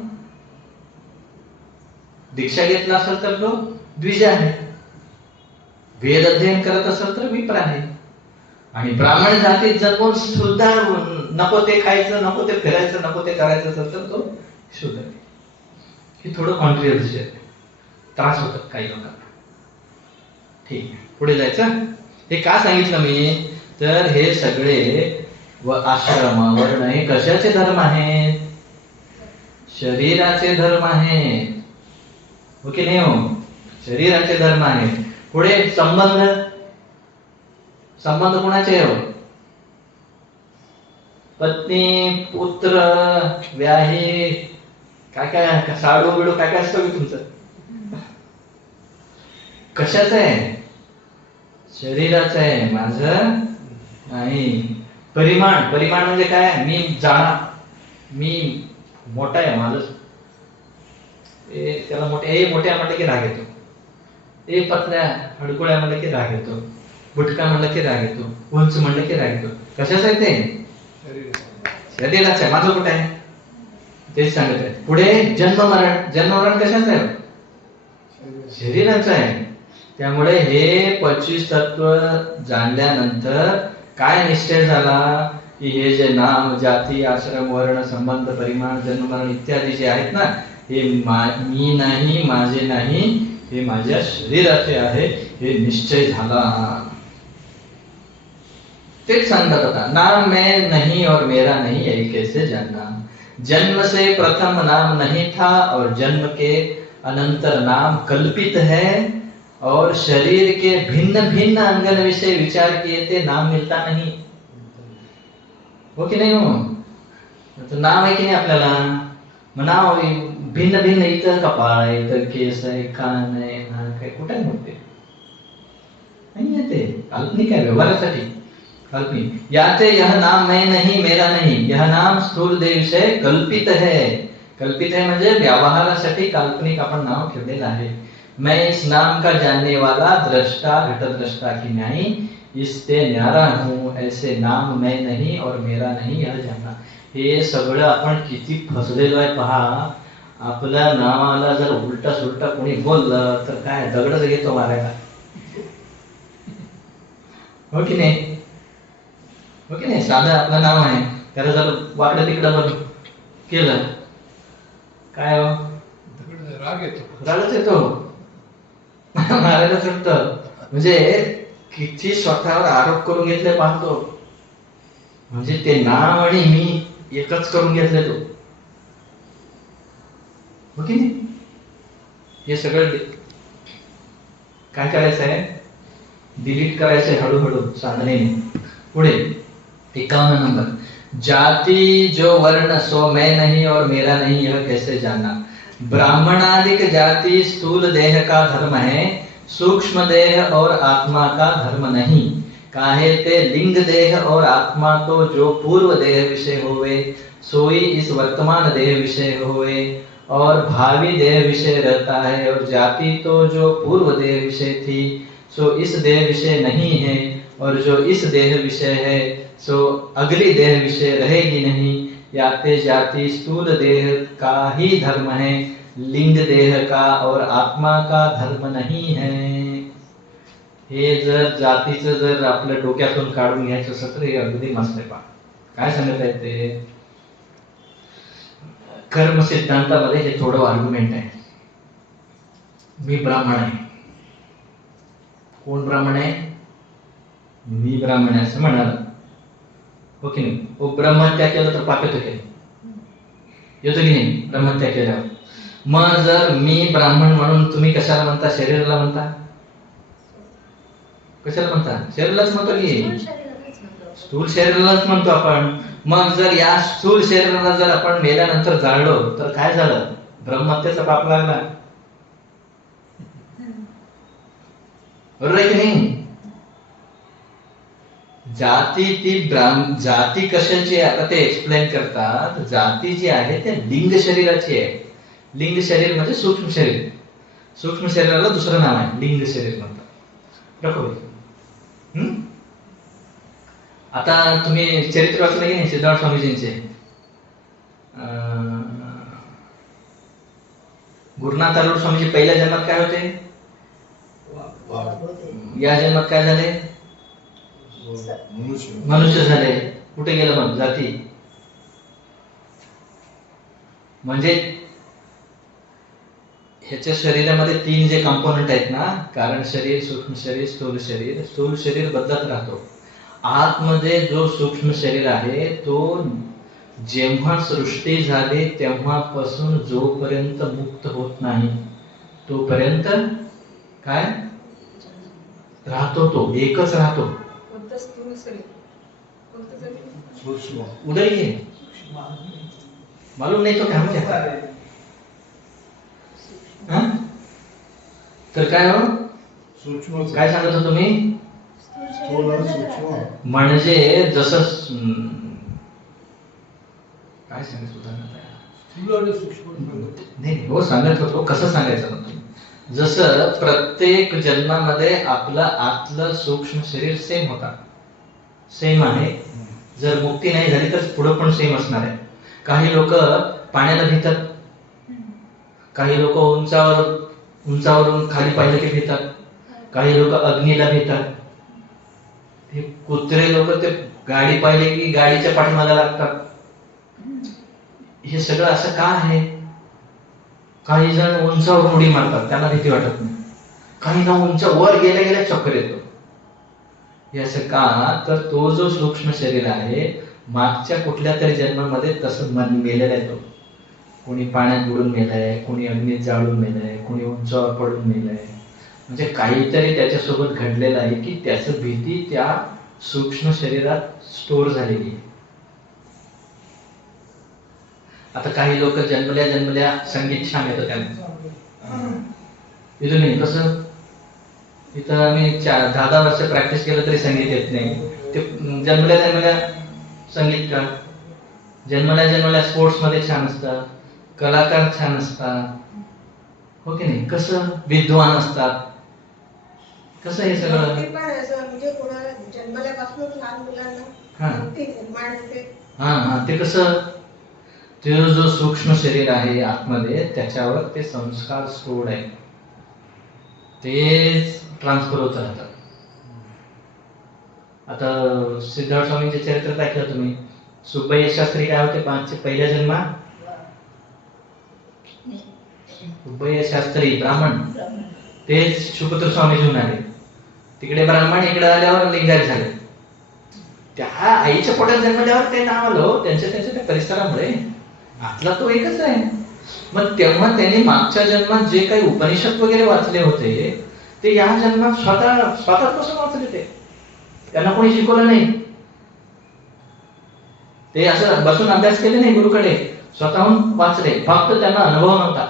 दीक्षा घेतला असेल तर तो द्विज आहे. वेद अध्ययन करत असेल तर विप्र आहे. आणि ब्राह्मण जातीत जन्मून सुद्धा नको ते खायचं, नको ते फिरायचं, नको ते करायचं असेल तर तो शूद्र आहे. हे थोडं कॉन्ट्रोवर्शियल आहे, त्रास होतात काही लोकांना. ठीक आहे, पुढे जायचं. हे का सांगितलं मी, तर हे सगळे व आश्रम वर्ण हे कशाचे धर्म आहेत? शरीराचे धर्म आहेत. हो की नाही हो? शरीराचे धर्म आहेत. पुढे संबंध, संबंध कोणाचे हो? पत्नी, पुत्र, व्याही, काय काय साडू बिडू काय काय असतं तुमचं? कशाचं आहे? शरीराचं आहे. माझं नाही. परिमाण, परिमाण म्हणजे काय? मी जाणा, मी मोठा आहे, माझं त्याला मोठे मोठ्या म्हणलं की राग येतो. पतल्या हडकुळ्या म्हणलं की राग येतो. बुटका म्हणलं की राग येतो. उंच म्हणलं की राग येतो. कशाचं आहे ते? शरीराचं आहे. माझं कुठं आहे? तेच सांगत आहे. पुढे जन्म मरण, जन्म मरण कशाचं आहे? शरीराचं आहे. त्यामुळे हे 25 तत्व जाणल्यानंतर काय निश्चय झाला की हे जे नाम, जाती, आश्रम, वर्ण, संबंध, परिमाण, जन्म मरण इत्यादी जे आहेत ना, हे मी नाही, माझे नाही, हे माझ्या शरीराचे आहे, हे निश्चय झाला. तेच सांगतात आता, नाम मैं नहीं और मेरा नहीं, यही कैसे जानना? जन्म से प्रथम नाम नहीं था और जन्म के अनंतर नाम कल्पित है, और शरीर के भिन्न भिन्न अंगन विषय विचार किए थे नाम मिलता नहीं. हो की नाही हो? तो नाम आहे की नाही आपल्याला? मग नाव भिन्न भिन्न, इथं कपाळ आहे, इथं केस आहे, कान आहे, नाक आहे, कुठे नव्हते नाही. ते काल्पनिक आहे, व्यवहारासाठी काल्पनिक. याचे यह नाम मैं नहीं मेरा नहीं, यह नाम स्थूल देह विषय कल्पित है. कल्पित है म्हणजे व्यवहारासाठी काल्पनिक आपण नाव ठेवलेलं आहे. मैं इस नाम का जानने वाला दृष्टा घटद्रष्टा की न्याय, इससे न्यारा हूं, ऐसे नाम मैं नहीं और मेरा नहीं यह जानना. हे सगळं आपण किती फसलेलो आहे पहा. आपल्या नावाला जर उलटा सुलटा कोणी बोललं तर काय दगडच घेतो मारायला. हो की नाही? हो की नाही? साधं आपलं नाव आहे, त्याला जर वाकडं तिकडं केलं काय हो? राग येतो, रागच येतो, मारायला सुटतं. म्हणजे किती स्वतःवर आरोप करून घेतले पाहतो. म्हणजे ते नाव आणि मी एकच करून घेतले तो. हो की नाही? हे सगळं काय करायचं आहे? डिलीट करायचंय हळूहळू साधनेने. पुढे 51 नंबर. जाति जो वर्ण सो मैं नहीं और मेरा नहीं, यह कैसे जानना? ब्राह्मणादिक जाति स्थूल देह का धर्म है, सूक्ष्म देह और आत्मा का धर्म नहीं. काहे ते लिंग देह और आत्मा तो जो पूर्व देह विषय होवे, सोई इस वर्तमान देह विषय होवे, और भावी देह विषय रहता है. और जाति तो जो पूर्व देह विषय थी, सो इस देह विषय नहीं है, और जो इस देह विषय है सो अगली देह विषय रहेगी नहीं. याते जाति स्थूल देह का ही धर्म है, लिंग देह का और आत्मा का धर्म नहीं है. हे जर जातीचं जर आपल्या डोक्यातून काढून घ्यायचं असेल तर हे अगदी मस्त आहे. पहा काय सांगत आहे ते. कर्म सिद्धांतामध्ये हे थोडं आर्ग्युमेंट आहे. मी ब्राह्मण आहे. कोण ब्राह्मण आहे? मी ब्राह्मण आहे असं म्हणाल. हो की नाही? हो, ब्रह्महत्या केलं तर पाप येतो की नाही? येतो की नाही ब्रह्महत्या केल्यावर? मग जर मी ब्राह्मण म्हणून तुम्ही कशाला म्हणता? शरीराला म्हणता? कशाला म्हणता? शरीरालाच म्हणतो की स्थूल शरीरालाच म्हणतो. स्थूल शरीरालाच म्हणतो आपण. मग जर या स्थूल शरीराला जर आपण मेल्यानंतर जाळलो तर काय झालं? ब्रह्महत्येचा पाप लागला, बरोबर आहे की नाही? जाती जाती कशाची आहे आता ते एक्सप्लेन करतात. जाती जी आहे ते लिंग शरीराची आहे. लिंग शरीर म्हणजे सूक्ष्म शरीर. सूक्ष्म शरीराला दुसरं नाव आहे लिंग शरीर म्हणतात. बरोबर. आता तुम्ही चरित्र वाचलं की नाही सिद्धार्थ स्वामीजींचे? गुरुनाथ तालुक स्वामीजी पहिल्या जन्मात काय होते? या जन्मात काय झाले? मनुष्य झाले. कुठे गेलं मग जाती? म्हणजे ह्याच्या शरीरामध्ये 3 जे कंपोनंट आहेत ना, कारण शरीर, सूक्ष्म शरीर, स्थूल शरीर. स्थूल शरीर बदलत राहतो. आतमध्ये जो सूक्ष्म शरीर आहे तो जेव्हा सृष्टी झाली तेव्हापासून जोपर्यंत मुक्त होत नाही तोपर्यंत काय राहतो? तो एकच राहतो. कोणतं स्थूल शरीर, कोणतं शरीर? उदय घे, मालूम नाही तो काय म्हणजे. तर काय हो, काय सांगत होतो मी? स्थूल शरीर बदलत राहतं. म्हणजे जसं काय सांगायचं नाही हो, सांगत होतो कसं सांगायचं म्हणतो. जसं प्रत्येक जन्मामध्ये आपलं आतलं सूक्ष्म शरीर सेम होता, सेम आहे. जर मुक्ती नाही झाली तर पुढे पण सेम असणार आहे. काही लोक पाण्याला भितात, काही लोक उंचावरून खाली पाहिलं की भितात, काही लोक अग्नीला भितात. हे कुत्रे लोक ते गाडी पाहिले की गाडीच्या पाठीमागे लागतात. हे सगळं असं का आहे? काही जण उंचावरून उडी मारतात, त्यांना भीती वाटत नाही. काही जण उंच वर गेल्या गेल्या चक्कर येतो. हे असं का? तर तो जो सूक्ष्म शरीर आहे मागच्या कुठल्या तरी जन्मामध्ये तसं मेलेला आहे. तो कोणी पाण्यात बुडून मेलाय, कोणी अग्नीत जाळून मेलाय, कोणी उंचावर पडून मेलाय. म्हणजे काहीतरी त्याच्यासोबत घडलेलं आहे की त्याचं भीती त्या सूक्ष्म शरीरात स्टोर झालेली आहे. आता काही लोक जन्मल्या संगीत छान येतं त्यांना. इथून नाही कसं, इथं आम्ही 10 वर्ष प्रॅक्टिस केलं तरी संगीत येत नाही. ते जन्मल्या संगीतकार, जन्मल्या स्पोर्ट्स मध्ये छान असतात, कलाकार छान असतात, हो की नाही? कसं विद्वान असतात. कसं हे सगळं ते पण असं म्हणजे कोणाला जन्मल्यापासूनच लहान मुलांना भक्ती निर्माण होते. ते कसं, ते जो सूक्ष्म शरीर आहे आतमध्ये त्याच्यावर ते संस्कार स्टोर्ड आहे, ते ट्रान्सफर होत राहतात. आता सिद्धार्थ स्वामींचे चरित्र ऐकलं तुम्ही? सुब्बय्या शास्त्री काय होते पहिल्या जन्मात? सुब्बय्या शास्त्री ब्राह्मण, तेच सुपुत्र स्वामी घेऊन आले. तिकडे ब्राह्मण, इकडे आल्यावर लिंगायत झाले. त्या आईच्या पोटात जन्मल्यावर ते नाव आलं त्यांच्या त्या परिसरामुळे. आतला तो एकच आहे. मग तेव्हा त्यांनी मागच्या जन्मात जे काही उपनिषद वगैरे वाचले होते ते या जन्मात स्वतःपासून वाचले. ते त्यांना कोणी शिकवलं नाही. ते असं बसून अभ्यास केले नाही गुरुकडे, स्वतःहून वाचले. फक्त त्यांना अनुभव नव्हता,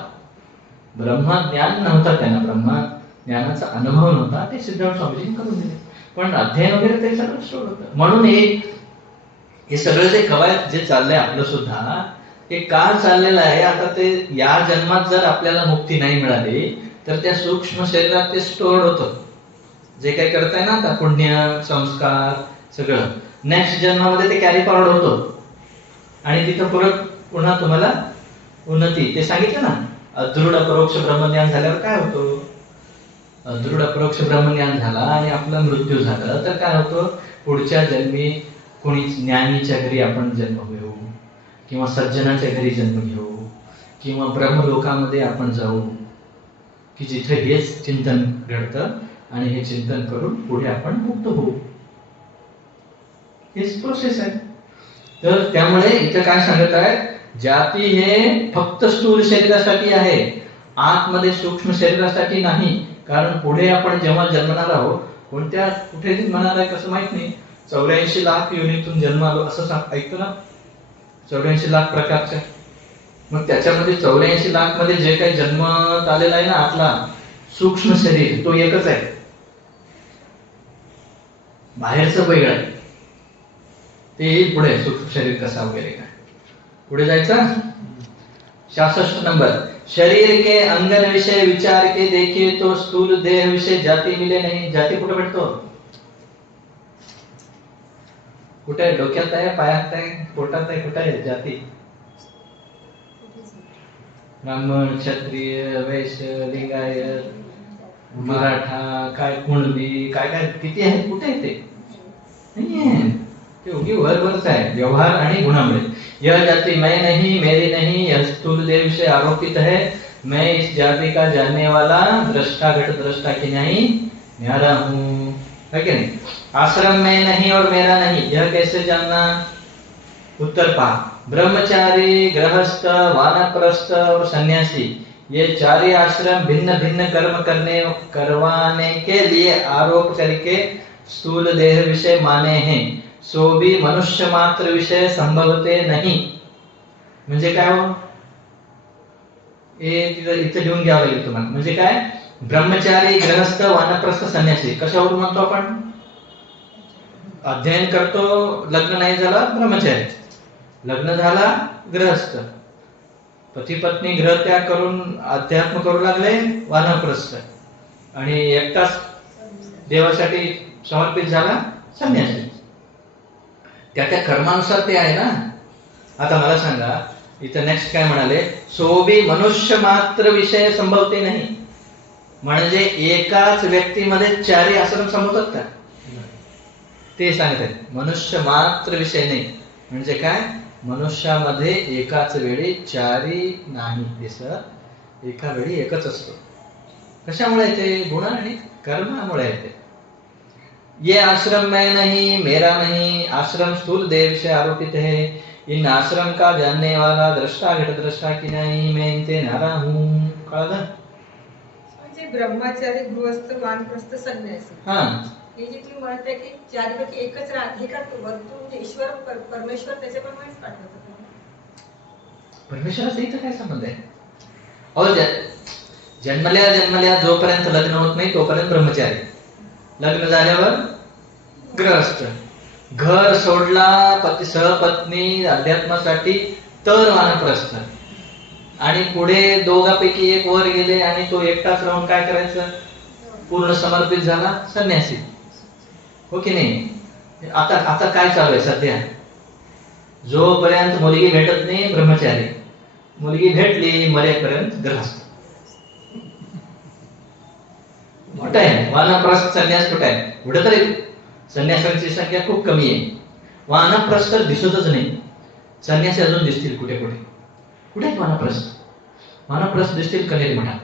ब्रह्मज्ञान नव्हता त्यांना, ब्रह्मज्ञानाचा अनुभव नव्हता. ते सिद्धार्थ स्वामीजींनी करून दिले. पण अध्ययन वगैरे ते सगळं स्टोर होतं. म्हणून हे सगळं जे कवायत जे चाललंय आपलं सुद्धा, हे का चाललेलं आहे? आता ते या जन्मात जर आपल्याला मुक्ती नाही मिळाली तर त्या सूक्ष्म शरीरात ते स्टोअर्ड होतं. जे काही करताय ना आता पुण्य संस्कार सगळं नेक्स्ट जन्मामध्ये ते कॅरी फॉरवर्ड होतो आणि तिथं परत पुन्हा तुम्हाला उन्नती. ते सांगितलं ना, अदृढ अपरोक्ष ब्रह्मज्ञान झाल्यावर काय होतं? अदृढ अपरोक्ष ब्रह्मज्ञान झाला आणि आपला मृत्यू झाला तर काय होतं? पुढच्या जन्मी कोणी ज्ञानीच्या घरी आपण जन्म घेऊ, किंवा सज्जनाच्या घरी जन्म घेऊ, किंवा ब्रह्मलोकामध्ये आपण जाऊ की जिथे हेच चिंतन घडतं आणि हे चिंतन करून पुढे आपण मुक्त होऊ. हेच प्रोसेस आहे. तर त्यामुळे इथं काय सांगत आहे, जाती हे फक्त स्थूल शरीरासाठी आहे, आतमध्ये सूक्ष्म शरीरासाठी नाही. कारण पुढे आपण जेव्हा जन्मणार आहोत, कोणत्या कुठे जन्मणार आहे कसं माहित नाही, 84 लाख योनीतून जन्म आलो असं ऐकतो ना, 84 लाख प्रकारच्या. मग त्याच्यामध्ये 84 लाख मध्ये जे काही जन्मात आलेला आहे ना आतला सूक्ष्म शरीर, तो एकच आहे, बाहेरचं वेगळं आहे. ते येईल पुढे सूक्ष्म शरीर कसा वगैरे काय. पुढे जायचं 66 नंबर. शरीर के अंगन विषय विचार के देखिए तो स्थूल देह विषय जाती मिले नहीं. जाती कुठे भेटतो? कुठे? डोक्यात आहे, पायात आहे, पोटात आहे, कुठे आहे जाती? ब्राह्मण, क्षत्रिय, वैश्य, लिंगायत, मराठा, काय कुणबी, काय काय किती आहेत, कुठे आहे ते? नाहीये. ते उगी वरवरच आहे, व्यवहार आणि गुणामुळे. यह जाति मैं नहीं, मेरी नहीं, यह स्थूल देह विषय आरोपित है. मैं इस जाति का जानने वाला दृष्टा घट दृष्टा की नहीं न्यारा हूँ, है कि नहीं? आश्रम में नहीं और मेरा नहीं, यह कैसे जानना? उत्तर पा. ब्रह्मचारी, गृहस्थ, वानप्रस्थ और सन्यासी, ये चारे आश्रम भिन्न भिन्न कर्म करवाने के लिए आरोप करके स्थूल देह विषय माने हैं, सो भी मनुष्य मात्र विषय संभवते नहीं. म्हणजे काय हो? इथं लिहून घ्यावं लागेल तुम्हाला. म्हणजे काय? ब्रह्मचारी, गृहस्थ, वानप्रस्थ, संन्यासी. कशावरून म्हणतो आपण? अध्ययन करतो, लग्न नाही झाला ब्रह्मचारी, लग्न झाला गृहस्थ, पती पत्नी गृहत्याग करून अध्यात्म करू लागले वानप्रस्थ, आणि एकटाच देवासाठी समर्पित झाला संन्यासी. त्या त्या कर्मानुसार ते आहे ना. आता मला सांगा, इथं नेक्स्ट काय म्हणाले? सो भी मनुष्य मात्र विषय संभवते नाही. म्हणजे एकाच व्यक्तीमध्ये चारही आश्रम संभवतात का? ते सांगत आहे. मनुष्य मात्र विषय नाही म्हणजे काय? मनुष्यामध्ये एकाच वेळी चारही नाही दिसत, एका वेळी एकच असतो. कशामुळे येते? गुण आणि कर्मामुळे येते. ये आश्रम मैं नहीं, मेरा नहीं, आश्रम स्थूल देव से आरोपित है. इन आश्रम का जानने वाला दृष्टा घट दृष्टा की नाही, मैं इनसे नारा हूँ. कळलं? म्हणजे ब्रह्मचारी, गृहस्थ, वानप्रस्थ, संन्यासी, हा, हे जे तुम्ही म्हणताय की चारपैकी एकच राहते का? वरतून ईश्वर परमेश्वर त्याच्याप्रमाणेच पाठवतात. परमेश्वराचा इथं काय संबंध आहे? अहो, जन्मल्या जोपर्यंत लग्न होत नाही तोपर्यंत ब्रह्मचारी, लग्न झाल्यावर गृहस्थ, घर सोडला पती सहपत्नी अध्यात्मासाठी तर वानप्रस्थ, आणि पुढे दोघांपैकी एक वर गेले आणि तो एकटाच राहून काय करायचं? पूर्ण समर्पित झाला संन्यासी. हो की नाही? आता काय चालू आहे सध्या? जोपर्यंत मुलगी भेटत नाही ब्रह्मचारी, मुलगी भेटली मरेपर्यंत गृहस्थ. कुठे आहे वानप्रस्थ संन्यास? कुठे आहे? कुठे तरी संन्यासांची संख्या खूप कमी आहे. वानप्रस्थ दिसतच नाही. संन्यासी अजून दिसतील कुठे कुठे. कुठे आहेत वानप्रस्थ? वानप्रस्थ दिसतील कनेरी मठात.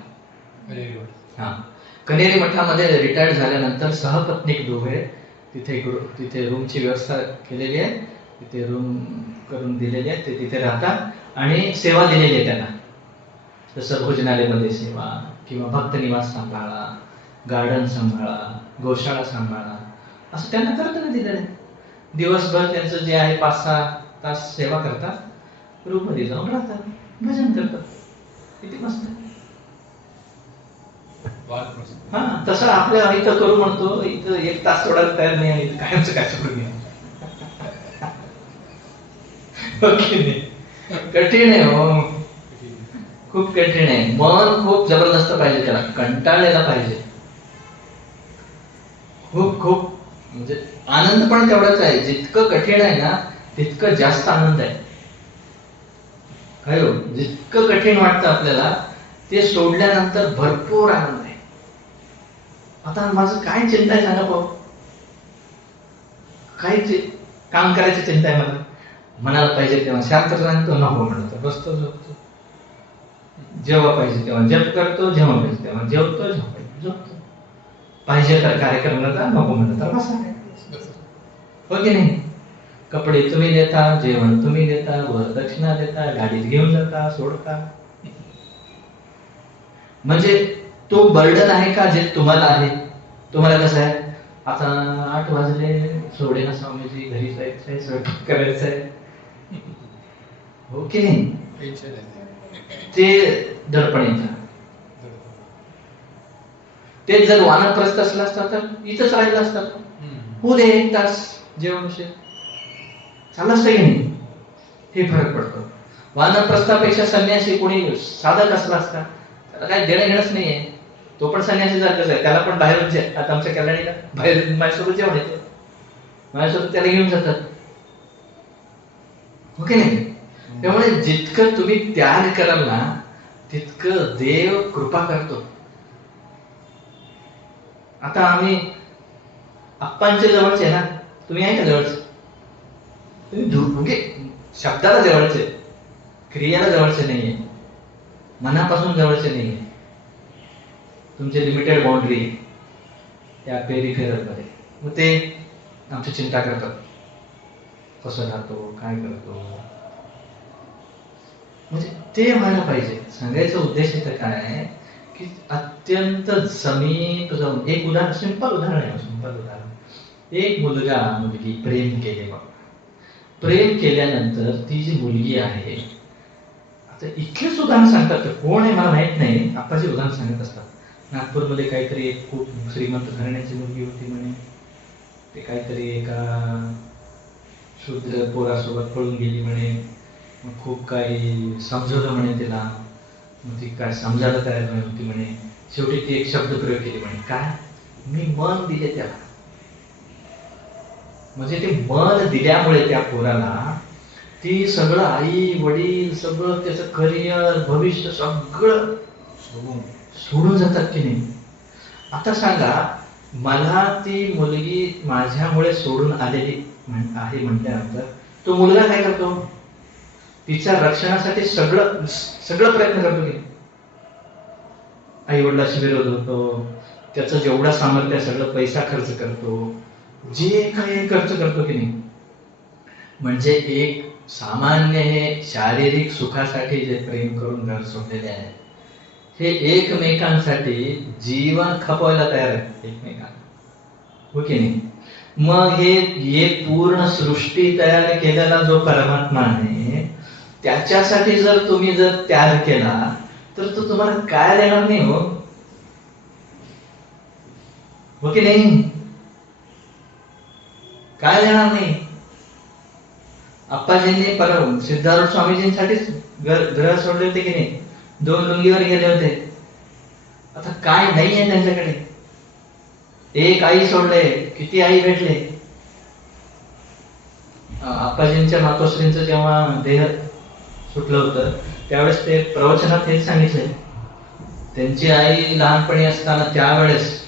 हा, कनेरी मठामध्ये रिटायर्ड झाल्यानंतर सहपत्नीक दोघे तिथे रूमची व्यवस्था केलेली आहे, तिथे रूम करून दिलेली आहे, ते तिथे राहतात आणि सेवा दिलेली आहे त्यांना. जसं भोजनालयामध्ये सेवा किंवा भक्त निवास सांभाळा, गार्डन सांभाळा, गोशाळा सांभाळा, असं त्यांना कर्तव्य दिलेलं आहे. दिवसभर त्यांचं जे आहे 5-6 तास सेवा करतात, रूम मध्ये जाऊन राहतात, भजन करतात. किती मस्त. हा, तसं आपल्या इथं करू म्हणतो, इथं 1 तास सोडायला तयार नाही, कायमचं काय सोडून घ्या. कठीण आहे हो, खूप कठीण आहे. मन खूप जबरदस्त पाहिजे, त्याला कंटाळलेला पाहिजे. खूप खूप म्हणजे आनंद पण तेवढाच आहे. जितकं कठीण आहे ना तितकं जास्त आनंद आहे. काय हो, जितकं कठीण वाटतं आपल्याला ते सोडल्यानंतर भरपूर आनंद आहे. आता माझं काय चिंता आहे सांगा भाऊ? काय काम करायची चिंता आहे मला. म्हणायला पाहिजे तेव्हा शांत राहतो, नको म्हणतो, बसतो, झोपतो. जेव्हा पाहिजे तेव्हा जप करतो, जेव्हा पाहिजे तेव्हा जेवतो, झोपतो. पाहिजे तर कार्यक्रमाला जा, नको म्हणत तर बसा. हो की नाही? कपडे तुम्ही देता, जेवण तुम्ही देता, वरदक्षिणा देता, गाडीत घेऊन जाता, सोडता. म्हणजे तो बर्डन आहे का जे तुम्हाला आहे? तुम्हाला कसं आहे, आता 8 वाजले, सोडे ना स्वामीजी, घरी जायचंय, स्वयंपाक करायचंय, हो की नाही? टेन्शन आहे ते दडपण येतं. ते जर वानप्रस्थ असला असता तर इथंच राहिलं असतं. हो दे 1 तास जेवण उशीर, चालू असतं की नाही? हे फरक पडतो. वानप्रस्थापेक्षा संन्यासी कोणी साधक असला असता, त्याला काही देणं घेणंच नाहीये, तो पण संन्यासी सारखाच आहे, त्याला पण बाहेरून आता आमच्या कल्याणीला बाहेर माझ्यासोबत जेवण येतं, माझ्यासोबत त्याला घेऊन जातात, हो की नाही? त्यामुळे जितकं तुम्ही त्याग कराल ना, तितकं देव कृपा करतो. आता आम्ही आप्पांच्या जवळचे ना, तुम्ही आहे का जवळचे? तुम्ही शब्दाला जवळचे, क्रियाला जवळचे नाहीये, मनापासून जवळचे नाहीये. तुमचे लिमिटेड बाउंड्री त्या पेरिफेरल मध्ये. मग ते आमची चिंता करतात, कसं राहतो, काय करतो. म्हणजे ते व्हायला पाहिजे. सांगायचा उद्देश इथं काय आहे की अत्यंत समीप जाऊन, एक उदाहरण, सिंपल उदाहरण आहे, सिंपल उदाहरण. एक मुलगा मुलगी प्रेम केले बाबा, प्रेम केल्यानंतर ती जी मुलगी आहे, आता इथलेच उदाहरण सांगतात, कोण आहे मला माहित नाही, आप्पाची उदाहरण सांगत असतात. नागपूरमध्ये काहीतरी एक खूप श्रीमंत घराण्याची मुलगी होती म्हणे, ते काहीतरी एका शूद्र पोरासोबत पळून गेली म्हणे, मग खूप काही समजवलं म्हणे तिला, मग ती काय समजायला तयार नव्हती म्हणे. शेवटी ती एक शब्द प्रयोग केली म्हणे, काय, मी मन दिले त्याला. म्हणजे ते मन दिल्यामुळे त्या पोराला ती सगळं, आई वडील सगळं, त्याचं करिअर, भविष्य सगळं सोडून जातात की नाही. आता सांगा, मला ती मुलगी माझ्यामुळे सोडून आलेली आहे म्हटल्यानंतर तो मुलगा काय करतो? तिच्या रक्षणासाठी सगळं सगळं प्रयत्न करतो की, आई वडिलाशी विरोध होतो, त्याचं जेवढं सामर्थ्य सगळं पैसा खर्च करतो, जे काही खर्च करतो की नाही. म्हणजे एक सामान्य हे शारीरिक सुखासाठी जे प्रेम करून घर सोडलेले आहे, हे एकमेकांसाठी जीवन खपवायला तयार आहे एकमेकांना, हो की नाही? मग हे पूर्ण सृष्टी तयार केलेला जो परमात्मा आहे, त्याच्यासाठी जर तुम्ही जर त्याग केला तर तो तुम्हाला काय देणार नाही, हो की नाही? काय देणार नाही. आप्पाजींनी सिद्धारूढ स्वामीजींसाठीच घर सोडले होते की नाही, 2 लुंगीवर गेले होते. आता काय नाही आहे त्यांच्याकडे, एक आई सोडले, किती आई भेटले. आप्पाजींच्या मातोश्रींचं जेव्हा देह सुटलं होतं, त्यावेळेस ते प्रवचनात हेच सांगितले, त्यांची आई लहानपणी असताना त्यावेळेस,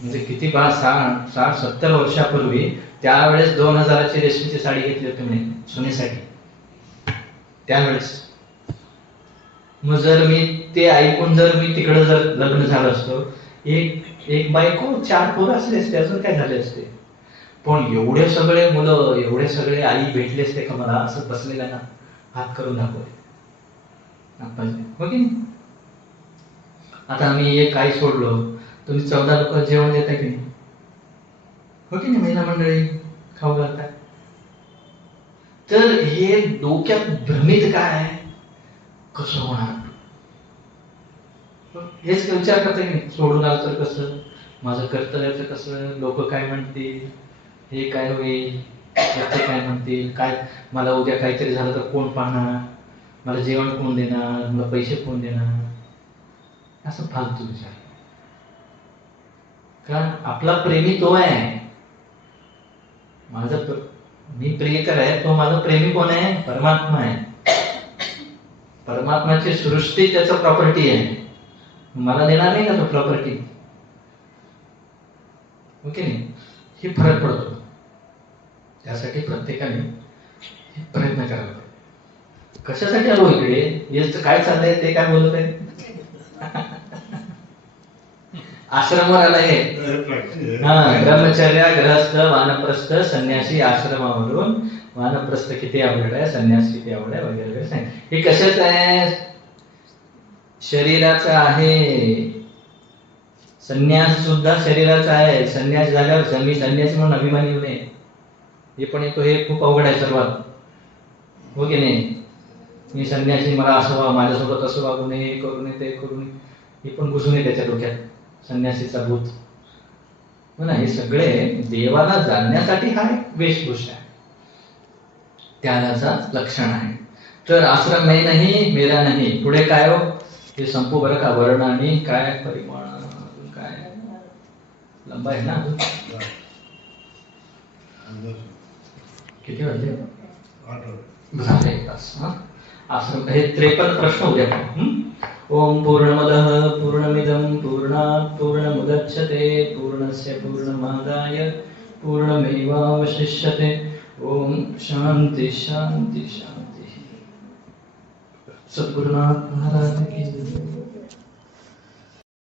म्हणजे किती 60-70 वर्षापूर्वी, त्यावेळेस 2000ची रेशमीची साडी घेतली होती म्हणे सुनेसाठी त्यावेळेस. मग जर मी ते ऐकून जर मी तिकडं जर लग्न झालं असतो, एक बायको 4 पोरं असले असते, अजून काय झाले असते. पण एवढे सगळे मुलं, एवढे सगळे आई भेटले असते का मला, असं बसलेला ना हात करून दाखवले आपण, हो की नाही? आता आम्ही एक आई सोडलो, तुम्ही 14 लोक जेवण देता की नाही, हो की नाही? महिला मंडळी खाऊ घालतात. तर हे डोक्यात भ्रमित काय, कसं होणार, हेच विचार करता की नाही. सोडून आलं तर कसं, माझं कर्तव्याचं कसं, लोक काय म्हणतील, हे काय होईल, ते काय म्हणतील, काय मला उद्या काहीतरी झालं तर कोण पाहणार, मला जेवण कोण देणार, मला पैसे कोण देणार, असं फालतू विचार. कारण आपला प्रेमी तो आहे, मी प्रियकर आहे, तो माझा प्रेमी कोण आहे? परमात्मा आहे. परमात्माची सृष्टी त्याचं प्रॉपर्टी आहे, मला देणार नाही का तो प्रॉपर्टी, ओके नाही? हे फरक पडतो. त्यासाठी प्रत्येकाने प्रयत्न करायला पाहिजे. कशासाठी आलो इकडे, याचं काय चाललंय, ते काय बोलत आहे, आश्रमावर आला हे. हा, ब्रह्मचर्य, गृहस्थ, वानप्रस्थ, संन्यासी, आश्रमावरून वानप्रस्थ किती आवड आहे, संन्यास किती आवड आहे वगैरे वगैरे सांग. हे कशाच आहे? शरीराचं आहे. संन्यास सुद्धा शरीराचा आहे. संन्यास झाल्यावर मी संन्यासी म्हणून अभिमानी होऊ नये. हे पण येतो, हे खूप अवघड आहे सर्वात, हो की नाही? मी संन्यासी, मला असं व्हा, माझ्यासोबत असं वागू नये, हे करू नये, ते करू नये, हे पण घुसून नये त्याच्या डोक्यात, संन्यासीचा भूत. हो ना? हे सगळे देवाला जाणण्यासाठी हा एक वेशभूषा आहे, त्यागाचा लक्षण आहे. तर आश्रम में नाही मेरा नाही. पुढे काय हो, हे संपू बरं का. वर्ण आणि काय परिमाण, काय लंबा आहे ना अजून. किती वाजले? झाले एक तास. आश्रम हे 53 प्रश्न उद्या. ओम पूर्णमदः पूर्णमिदं पूर्णात् पूर्णमुदच्यते पूर्णस्य पूर्णमादाय पूर्णमेवावशिष्यते. ओम शांति शांति शांति. सद्गुरुनाथ महाराज की जय.